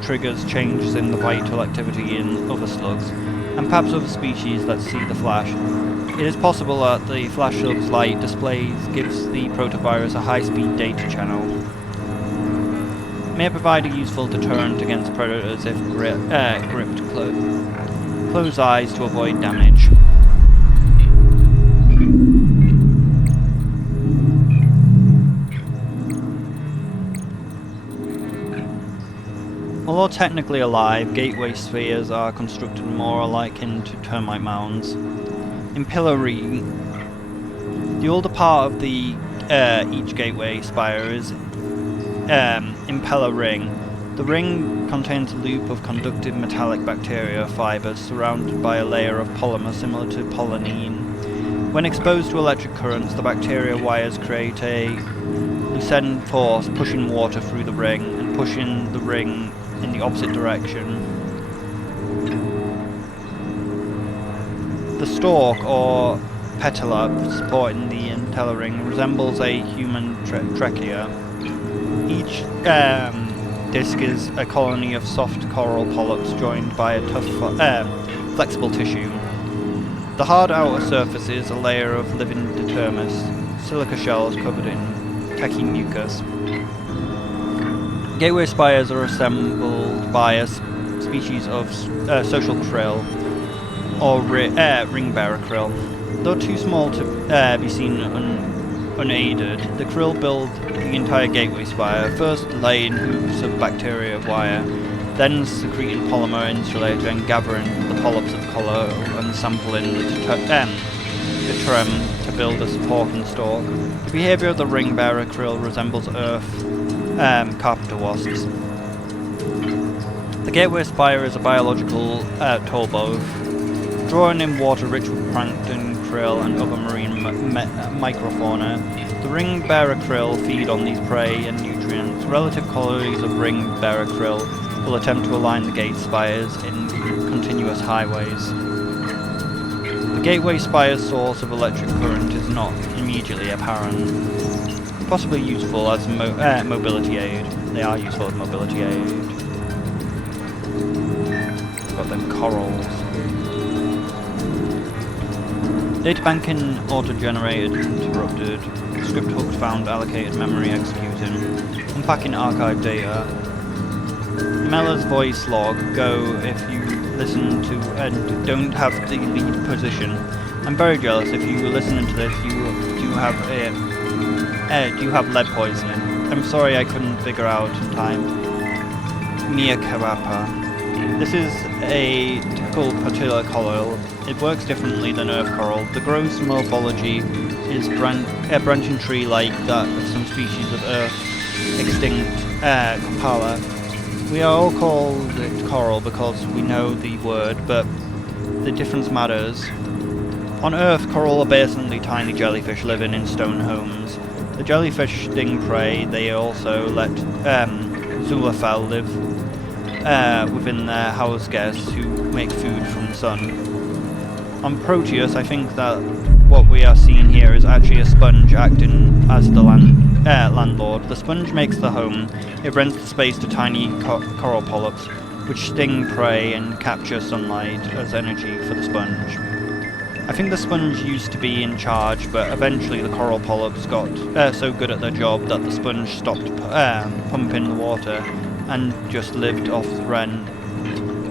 triggers changes in the vital activity in other slugs, and perhaps other species that see the flash. It is possible that the flash slug's light displays gives the protovirus a high-speed data channel. It may provide a useful deterrent against predators if gripped close eyes to avoid damage. Although technically alive, gateway spheres are constructed more akin to termite mounds. In pillory, the older part of the each gateway spire is impeller ring. The ring contains a loop of conductive metallic bacteria fibers surrounded by a layer of polymer similar to polynine. When exposed to electric currents, the bacteria wires create a Lucent force pushing water through the ring and pushing the ring in the opposite direction. The stalk, or petala, supporting the impeller ring resembles a human trachea. Each disc is a colony of soft coral polyps joined by a tough, flexible tissue. The hard outer surface is a layer of living determis, silica shells covered in techy mucus. Gateway spires are assembled by a species of social krill, or ring-bearer krill. Though too small to be seen unaided, the krill build the entire gateway spire, first laying hoops of bacteria wire, then secreting polymer insulator and gathering the polyps of colour and sampling the trem to build a supporting stalk. The behaviour of the ring-bearer krill resembles Earth carpenter wasps. The gateway spire is a biological towboat, drawing in water rich with plankton, krill, and other marine microfauna. The ring-bearer krill feed on these prey and nutrients. Relative colonies of ring-bearer krill will attempt to align the gate spires in continuous highways. The gateway spire's source of electric current is not immediately apparent. Possibly useful as mobility aid. They are useful as mobility aid. Got them corals. Data banking auto-generated, interrupted. Script hooks found allocated memory executing. Unpacking archived data. Mella's voice log, go if you listen to and don't have the lead position. I'm very jealous. If you were listening to this, you do have lead poisoning. I'm sorry I couldn't figure out in time. Mia Karapa. This is a typical patella coral. It works differently than earth coral. The gross morphology is a branching tree like that of some species of earth extinct Kopala. We are all called it coral because we know the word, but the difference matters. On Earth, coral are basically tiny jellyfish living in stone homes. The jellyfish sting prey. They also let Zulafel live within their house guests who make food from the sun. On Proteus, I think that what we are seeing here is actually a sponge acting as the landlord. The sponge makes the home. It rents the space to tiny coral polyps, which sting prey and capture sunlight as energy for the sponge. I think the sponge used to be in charge, but eventually the coral polyps got so good at their job that the sponge stopped pumping the water and just lived off the rent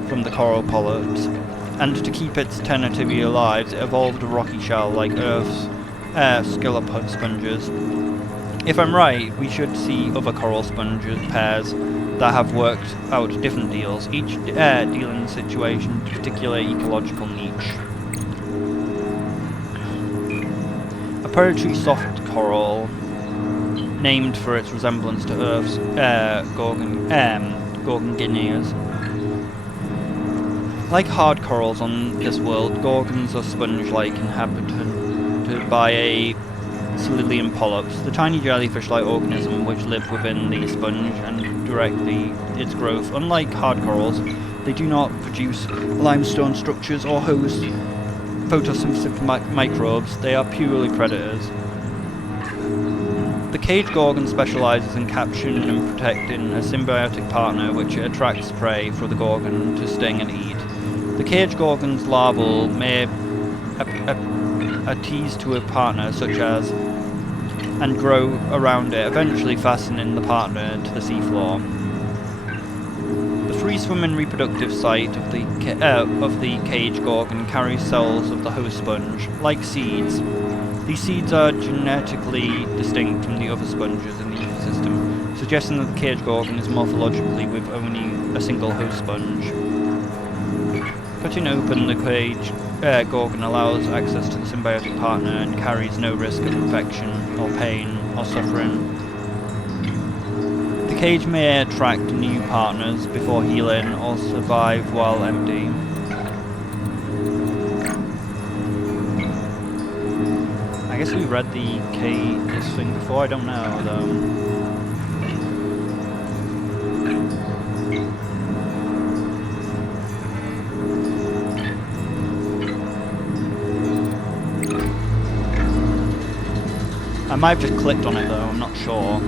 from the coral polyps. And to keep its tenativity alive, it evolved a rocky shell like Earth's scalloped sponges. If I'm right, we should see other coral sponges pairs that have worked out different deals, each dealing in situation to particular ecological niche. A poetry soft coral, named for its resemblance to Earth's gorgongineas. Like hard corals on this world, gorgons are sponge-like inhabited by a Silurian polyps, the tiny jellyfish-like organism which live within the sponge and directly its growth. Unlike hard corals, they do not produce limestone structures or host photosynthetic microbes. They are purely predators. The cage gorgon specializes in capturing and protecting a symbiotic partner which it attracts prey for the gorgon to sting and eat. The cage gorgon's larval may tease to a partner such as and grow around it, eventually fastening the partner to the seafloor. The free-swimming reproductive site of the cage gorgon carries cells of the host sponge, like seeds. These seeds are genetically distinct from the other sponges in the ecosystem, suggesting that the cage gorgon is morphologically with only a single host sponge. Cutting open the cage gorgon allows access to the symbiotic partner and carries no risk of infection or pain or suffering. The cage may attract new partners before healing or survive while empty. I guess we read this thing before, I don't know though. I might have just clicked on it though, I'm not sure.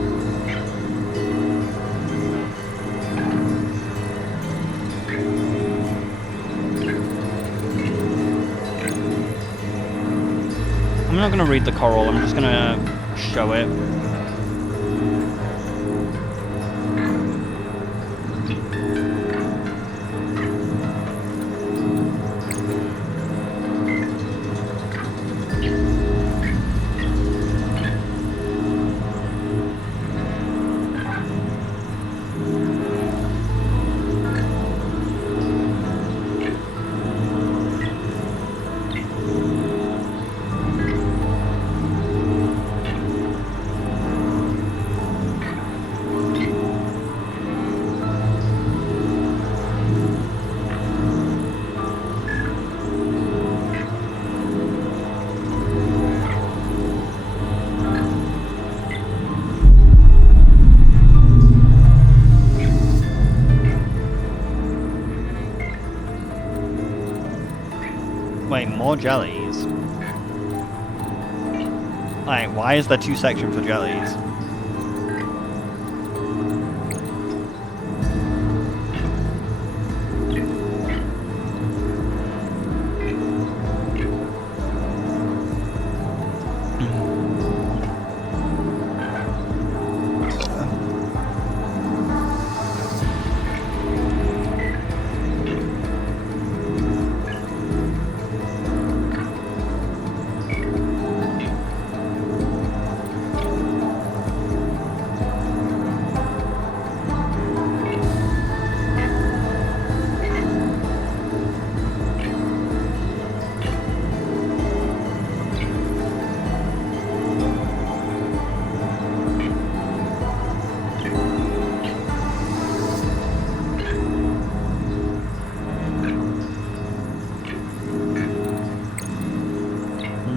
I'm not going to read the coral, I'm just going to show it. Wait, more jellies? Like, why is there two sections for jellies?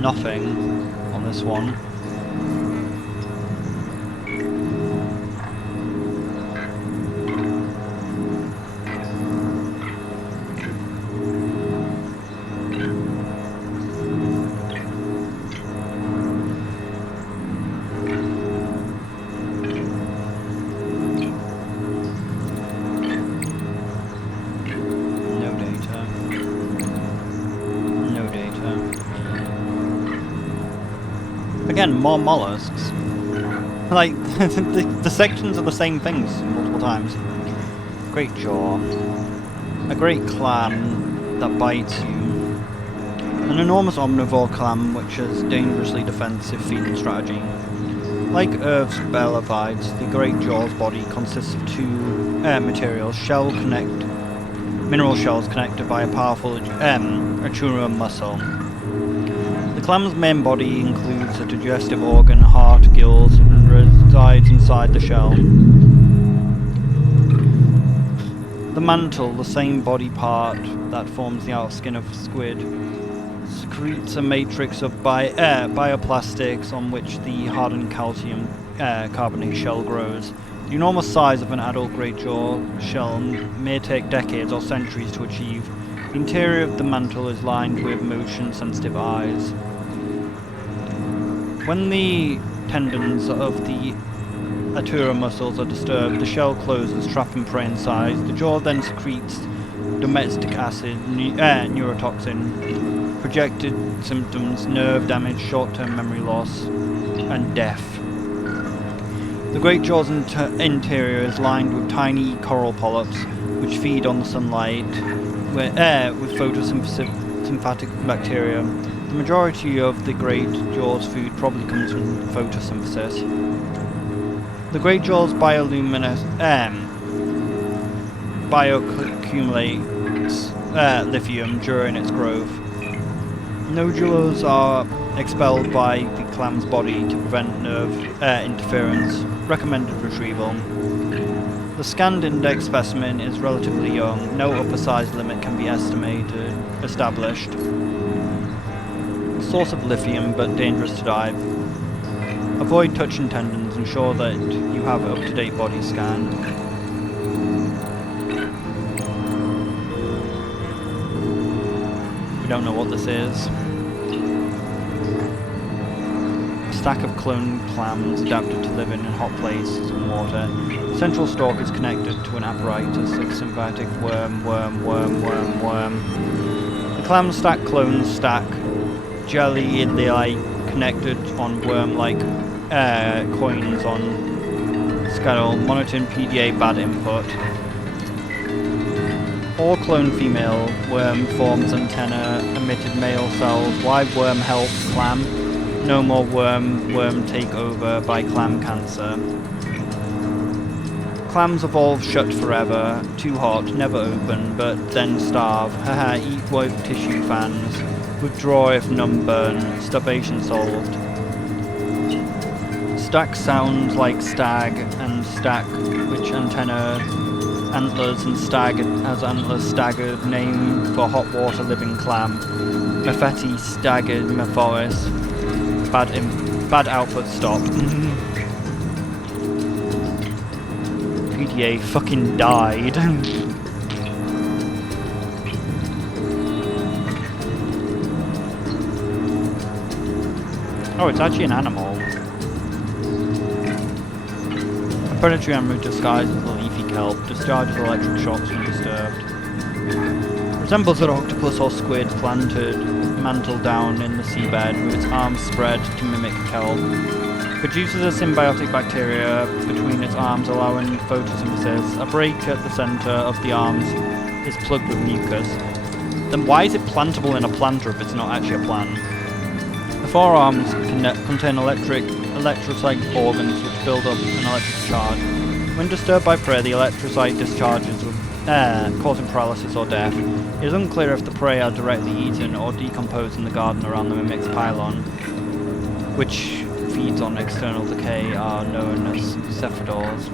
Nothing on this one. Again, more mollusks. Like, the sections are the same things multiple times. Great jaw. A great clam that bites you. An enormous omnivore clam which has dangerously defensive feeding strategy. Like Earth's bellophides, the great jaw's body consists of two materials, mineral shells connected by a powerful arterial muscle. The clam's main body includes a digestive organ, heart, gills, and resides inside the shell. The mantle, the same body part that forms the outer skin of squid, secretes a matrix of bioplastics on which the hardened calcium carbonate shell grows. The enormous size of an adult greatjaw shell may take decades or centuries to achieve. The interior of the mantle is lined with motion-sensitive eyes. When the tendons of the attura muscles are disturbed, the shell closes, trapping prey inside. The jaw then secretes domestic acid, neurotoxin. Projected symptoms: nerve damage, short-term memory loss, and death. The great jaw's interior is lined with tiny coral polyps, which feed on the sunlight with photosynthetic bacteria. The majority of the great jaw's food probably comes from photosynthesis. The great jaw's bioaccumulates lithium during its growth. Nodules are expelled by the clam's body to prevent nerve interference. Recommended retrieval. The scanned index specimen is relatively young. No upper size limit can be established. Source of lithium, but dangerous to dive. Avoid touching tendons. Ensure that you have an up-to-date body scan. We don't know what this is. Stack of cloned clams adapted to living in hot places and water. Central stalk is connected to an apparatus of sympathetic worm. The clams stack clones stack jelly in the eye connected on worm-like coins on scuttle. Monitoring PDA bad input. All clone female worm forms antenna emitted male cells. Why worm help clam? No more worm takeover by clam cancer. Clams evolve shut forever, too hot, never open, but then starve. Haha, eat woke tissue fans. Withdraw if numb burn. Starvation solved. Stack sounds like stag and stack, which antlers and stag as antlers staggered, name for hot water living clam. Mepheti staggered Mephoris. Bad output stopped. PDA fucking died. Oh, it's actually an animal. A predatory animal disguised as a leafy kelp discharges electric shocks when disturbed. Resembles an octopus or squid mantled down in the seabed with its arms spread to mimic kelp. Produces a symbiotic bacteria between its arms, allowing photosynthesis. A break at the center of the arms is plugged with mucus. Then why is it plantable in a planter if it's not actually a plant? The forearms contain electrocyte organs which build up an electric charge. When disturbed by prey, the electrocyte discharges with causing paralysis or death. It is unclear if the prey are directly eaten or decomposed in the garden around the mimic's pylon, which feeds on external decay, are known as cephadors.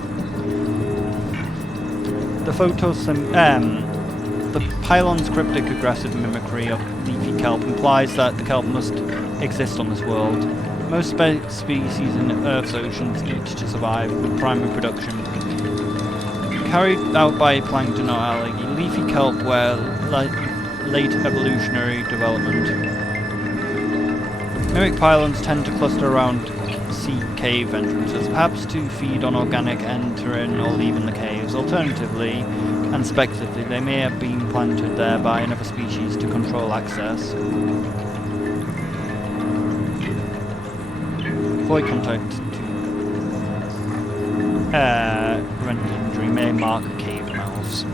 The pylon's cryptic aggressive mimicry of leafy kelp implies that the kelp must exist on this world. Most species in Earth's oceans eat to survive, with primary production carried out by plankton or algae. Leafy kelp were late evolutionary development. Mimic pylons tend to cluster around sea cave entrances, perhaps to feed on organic entering or leaving the caves. Alternatively, and speculatively, they may have been planted there by another species to control access. Avoid contact to prevent injury. May mark cave mouths.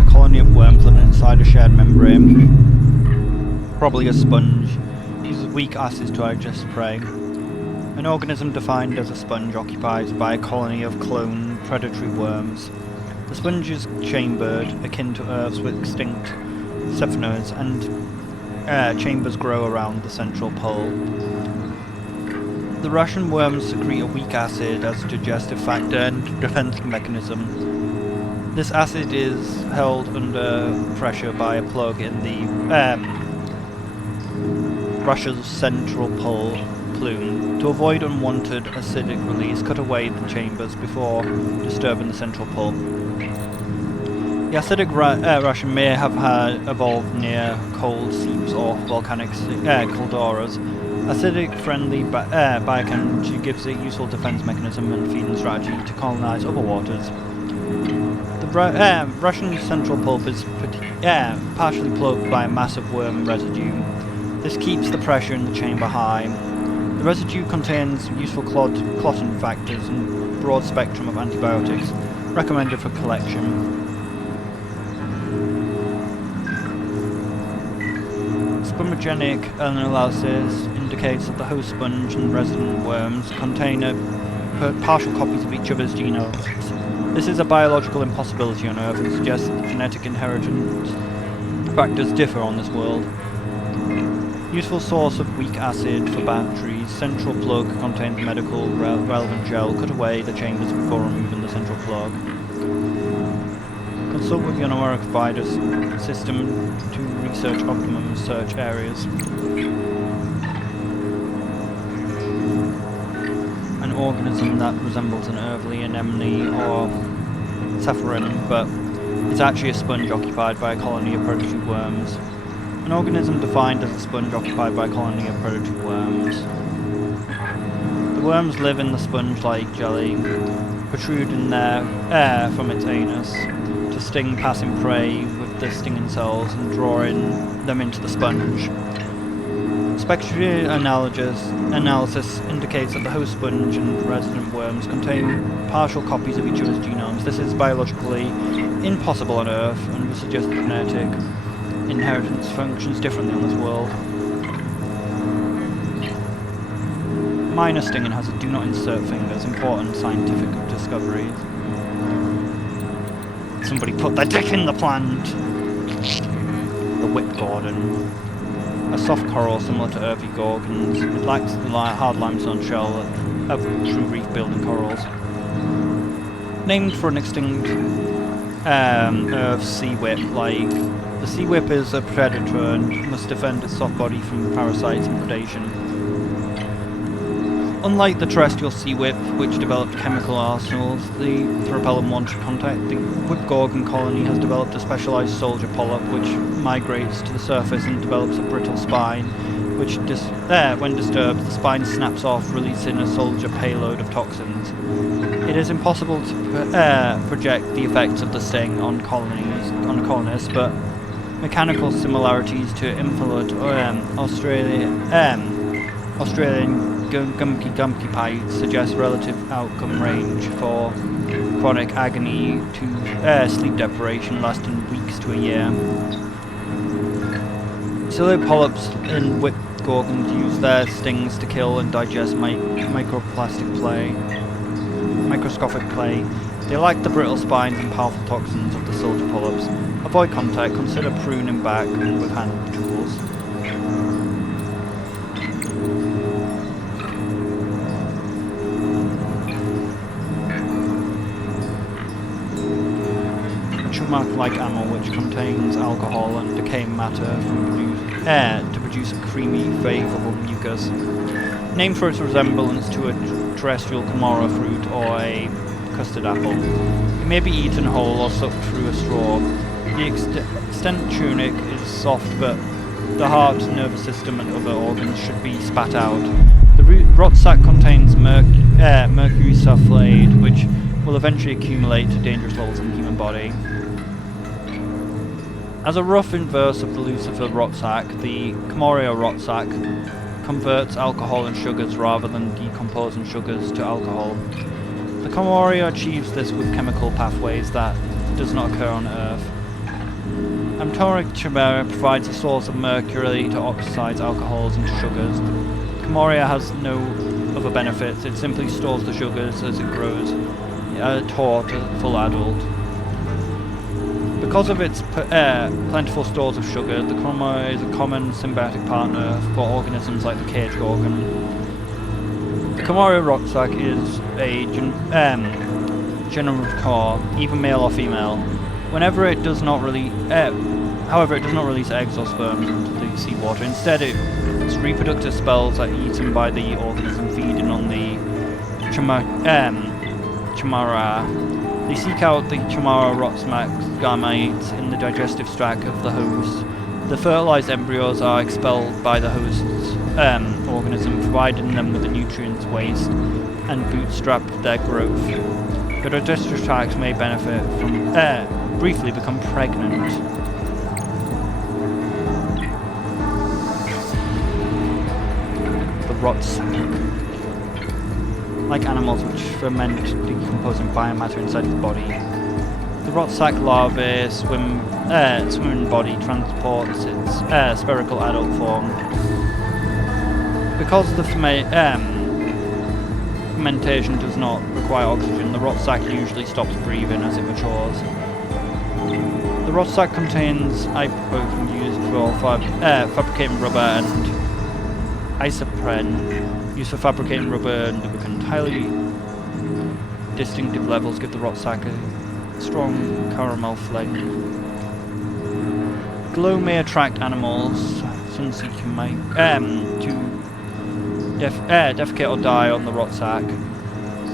A colony of worms living inside a shared membrane. Probably a sponge. Uses weak acids to digest prey. An organism defined as a sponge occupied by a colony of clone predatory worms. The sponge is chambered, akin to Earth's with extinct cephanoids, and chambers grow around the central pole. The Russian worms secrete a weak acid as a digestive factor and defense mechanism. This acid is held under pressure by a plug in the Russia's central pole plume. To avoid unwanted acidic release, cut away the chambers before disturbing the central pulp. The acidic ration may have evolved near cold seeps or volcanic calderas. Acidic-friendly biochemistry gives a useful defense mechanism and feeding strategy to colonize other waters. The Russian central pulp is partially plugged by a massive worm residue. This keeps the pressure in the chamber high. The residue contains useful clotting factors and broad spectrum of antibiotics, recommended for collection. Spongiogenic analysis indicates that the host sponge and resident worms contain partial copies of each other's genomes. This is a biological impossibility on Earth and suggests that genetic inheritance factors differ on this world. Useful source of weak acid for batteries. Central plug contains medical relevant gel. Cut away the chambers before removing the central plug. Consult with your numeric provider system to research optimum search areas. An organism that resembles an earthly anemone or sapphire, but it's actually a sponge occupied by a colony of predatory worms. An organism defined as a sponge occupied by a colony of predatory worms. The worms live in the sponge-like jelly, protruding their air from its anus to sting passing prey with the stinging cells and drawing them into the sponge. Spectral analysis indicates that the host sponge and resident worms contain partial copies of each other's genomes. This is biologically impossible on Earth and would suggest that genetic inheritance functions differently on this world. Minor stinging has a do not insert fingers, important scientific discoveries. Somebody put their dick in the plant! The whip Gordon. A soft coral similar to earthy gorgons. It lacks the hard limestone shell of true reef-building corals. Named for an extinct Earth sea whip, the sea whip is a predator and must defend its soft body from parasites and predation. Unlike the terrestrial sea whip, which developed chemical arsenals to repel unwanted contact, the whip gorgon colony has developed a specialized soldier polyp which migrates to the surface and develops a brittle spine, which when disturbed, the spine snaps off, releasing a soldier payload of toxins. It is impossible to project the effects of the sting on colonists, but mechanical similarities to influent Australian Gumpy Pite suggests relative outcome range for chronic agony to sleep deprivation lasting weeks to a year. Ciliary polyps in whip gorgons use their stings to kill and digest microscopic clay. They lack the brittle spines and powerful toxins of the soldier polyps. Avoid contact, consider pruning back with hand tools. Like ammo, which contains alcohol and decaying matter to produce a creamy, favourable mucus. Named for its resemblance to a terrestrial Camorra fruit or a custard apple. It may be eaten whole or sucked through a straw. The extent tunic is soft, but the heart, nervous system and other organs should be spat out. The rot sac contains mercury sulfate, which will eventually accumulate to dangerous levels in the human body. As a rough inverse of the Lucifer rot sac, the Camorra rot sac converts alcohol and sugars rather than decomposing sugars to alcohol. The Camorra achieves this with chemical pathways that does not occur on Earth. Amtoric chimera provides a source of mercury to oxidize alcohols into sugars. The Camorra has no other benefits, it simply stores the sugars as it grows toward a full adult. Because of its plentiful stores of sugar, the Camorra is a common symbiotic partner for organisms like the cage gorgon. The Camorra rot sac is a general core, either male or female. Whenever it does not release However, it does not release eggs or sperm into the seawater. Instead, its reproductive spells are eaten by the organism feeding on the chamara. They seek out the chamara rotsmax gametes in the digestive tract of the host. The fertilized embryos are expelled by the host's organism, providing them with the nutrients waste and bootstrap their growth. The digestive tract may benefit from briefly become pregnant. The rot sac. Like animals which ferment decomposing biomatter inside the body, the rot sac larvae swimming body transports its spherical adult form. Because the fermentation does not require oxygen, the rot sac usually stops breathing as it matures. The rot sac contains ibuprofen used for fabricating rubber and isoprene used for fabricating rubber and lubricant. Highly distinctive levels give the rot sac a strong caramel flame. Glow may attract animals, sun-seeking might, to defecate or die on the rot sac,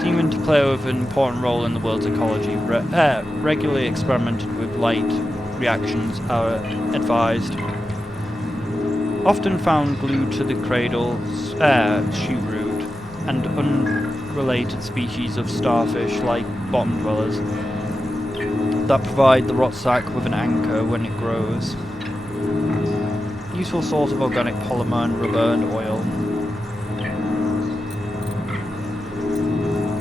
seeming to play an important role in the world's ecology. Regularly experimented with light reactions are advised. Often found glued to the cradle's shoot root, and unrelated species of starfish like bottom dwellers that provide the rot sac with an anchor when it grows. Useful source of organic polymer and rubber and oil.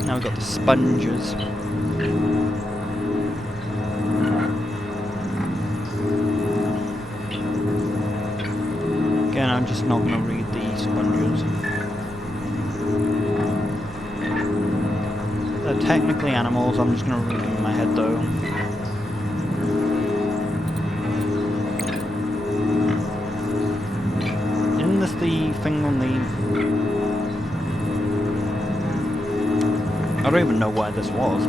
Now we've got the sponges. Again, I'm just not going to read the sponges. They're technically animals, I'm just going to read them in my head though. Isn't this the thing on the... I don't even know where this was.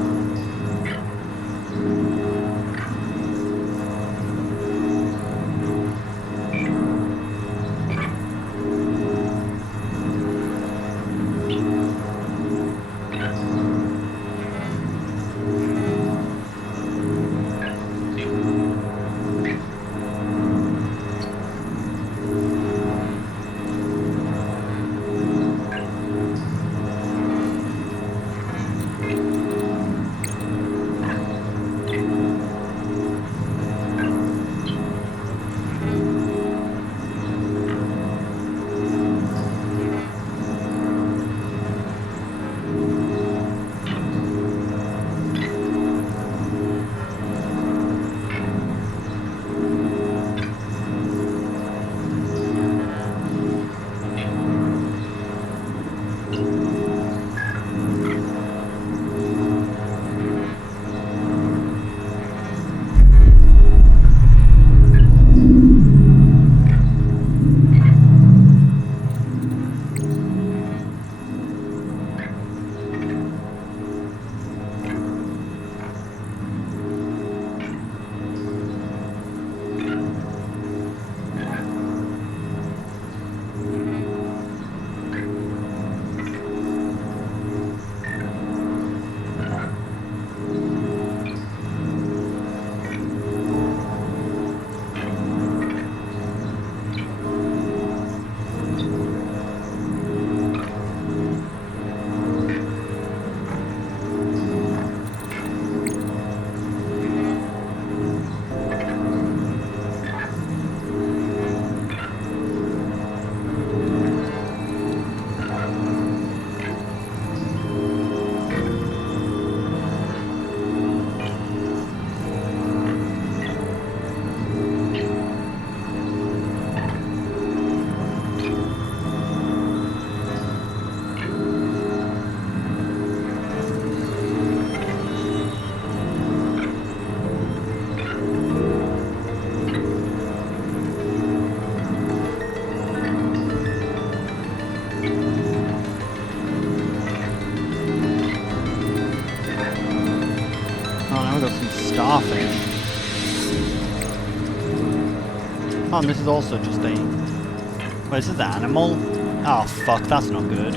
Oh, and this is also just a... Wait, this is the animal? Oh, fuck, that's not good.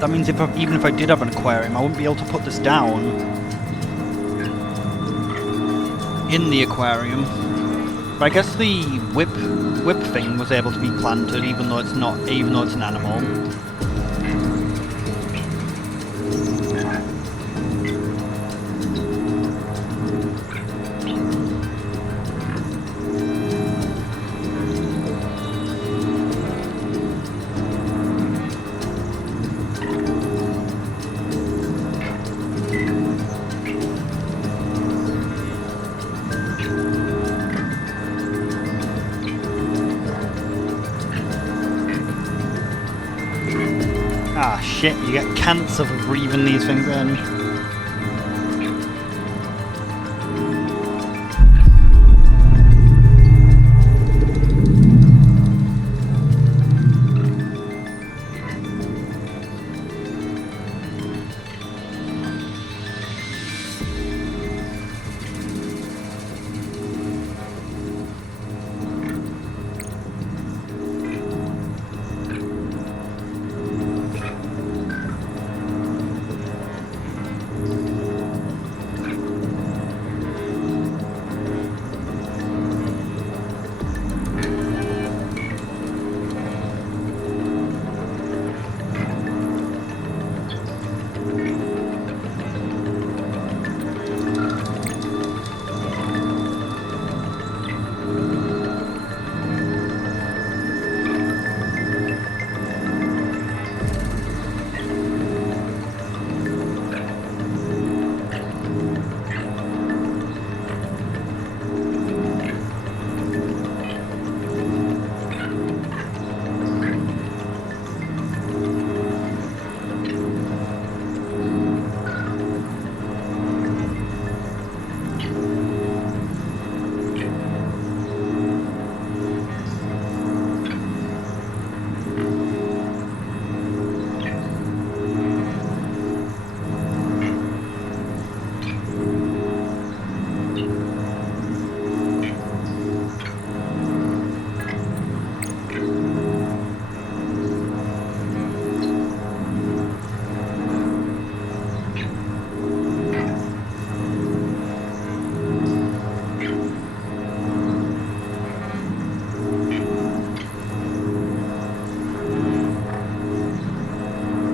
That means even if I did have an aquarium, I wouldn't be able to put this down in the aquarium. But I guess the whip thing was able to be planted, even though it's an animal. Ah, shit, you get cancer for breathing these things in.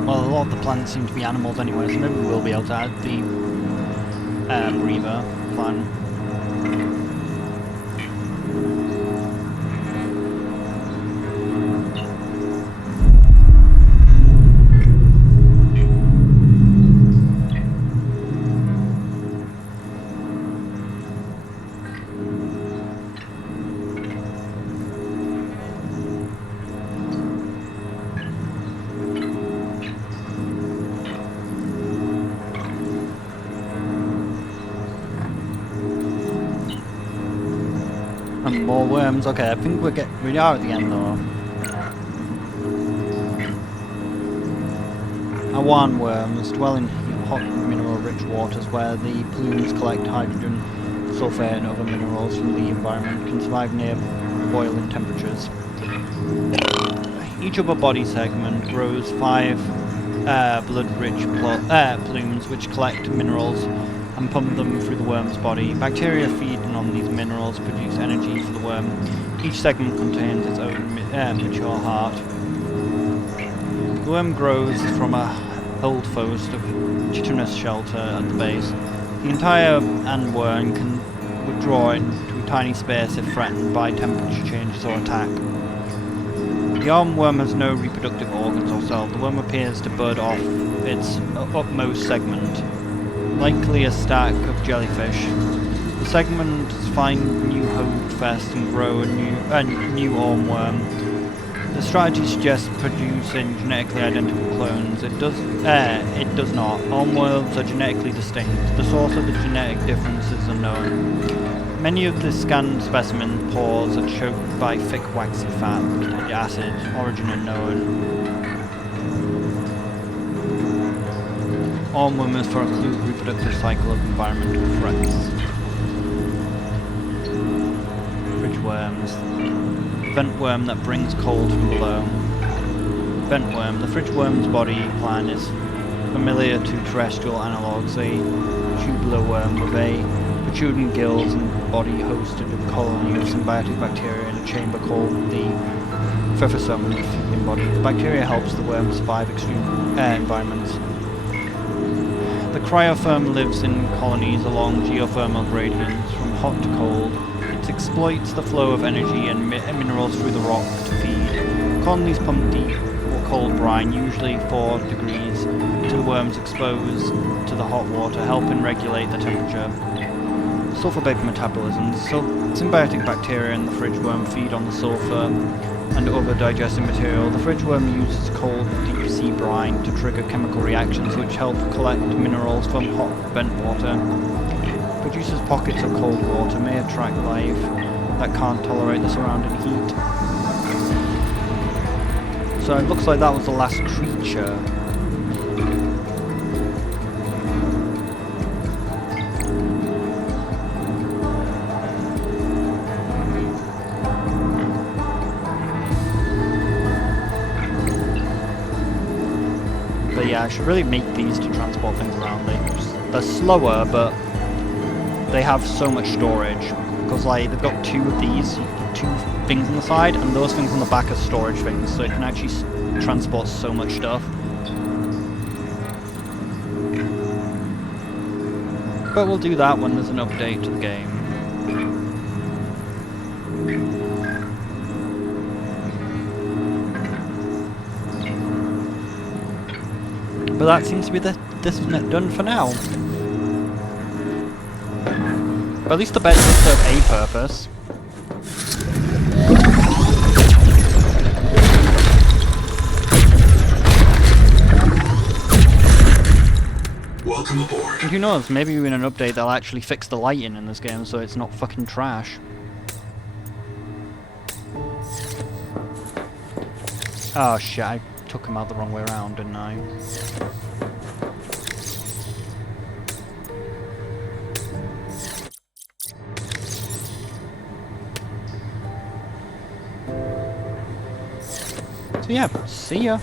Well, a lot of the plants seem to be animals anyway, so maybe we'll be able to add the breather plant. And more worms. Okay, I think we are at the end though. Awan worms dwell in hot mineral-rich waters where the plumes collect hydrogen, sulfate and other minerals from the environment, can survive near boiling temperatures. Each upper body segment grows 5 blood-rich plumes which collect minerals and pump them through the worm's body. Bacteria feeding on these minerals produce energy for the worm. Each segment contains its own mature heart. The worm grows from a old host of chitinous shelter at the base. The entire worm can withdraw into a tiny space if threatened by temperature changes or attack. The armworm has no reproductive organs or cells. The worm appears to bud off its upmost segment, likely a stack of jellyfish. The segments find new home first and grow a new armworm. The strategy suggests producing genetically identical clones. It does not. Armworms are genetically distinct. The source of the genetic difference is unknown. Many of the scanned specimen pores are choked by thick waxy fat, acid, origin unknown. Armwormers for a reproductive cycle of environmental threats. Fridge worms. Vent worm that brings cold from below. Vent worm. The fridge worm's body plan is familiar to terrestrial analogues. A tubular worm with a protruding gills and body hosted a colony of symbiotic bacteria in a chamber called the Furfosome in the feeding body. The bacteria helps the worm survive extreme environments. The cryotherm lives in colonies along geothermal gradients from hot to cold. It exploits the flow of energy and minerals through the rock to feed. Colonies pump deep or cold brine, usually 4 degrees, to the worms exposed to the hot water, helping regulate the temperature. Sulfur-based metabolism. So symbiotic bacteria in the fridge worm feed on the sulfur and other digesting material. The fridge worm uses cold deep sea brine to trigger chemical reactions which help collect minerals from hot vent water. Produces pockets of cold water, may attract life that can't tolerate the surrounding heat. So it looks like that was the last creature. But yeah, I should really make these to transport things around. They're slower, but they have so much storage. Because like they've got 2 of these, 2 things on the side, and those things on the back are storage things, so it can actually transport so much stuff. But we'll do that when there's an update to the game. But that seems to be this done for now. But at least the bed does serve a purpose. Welcome aboard. And who knows, maybe in an update they'll actually fix the lighting in this game so it's not fucking trash. Oh shit, I took him out the wrong way around, didn't I? So yeah, see ya.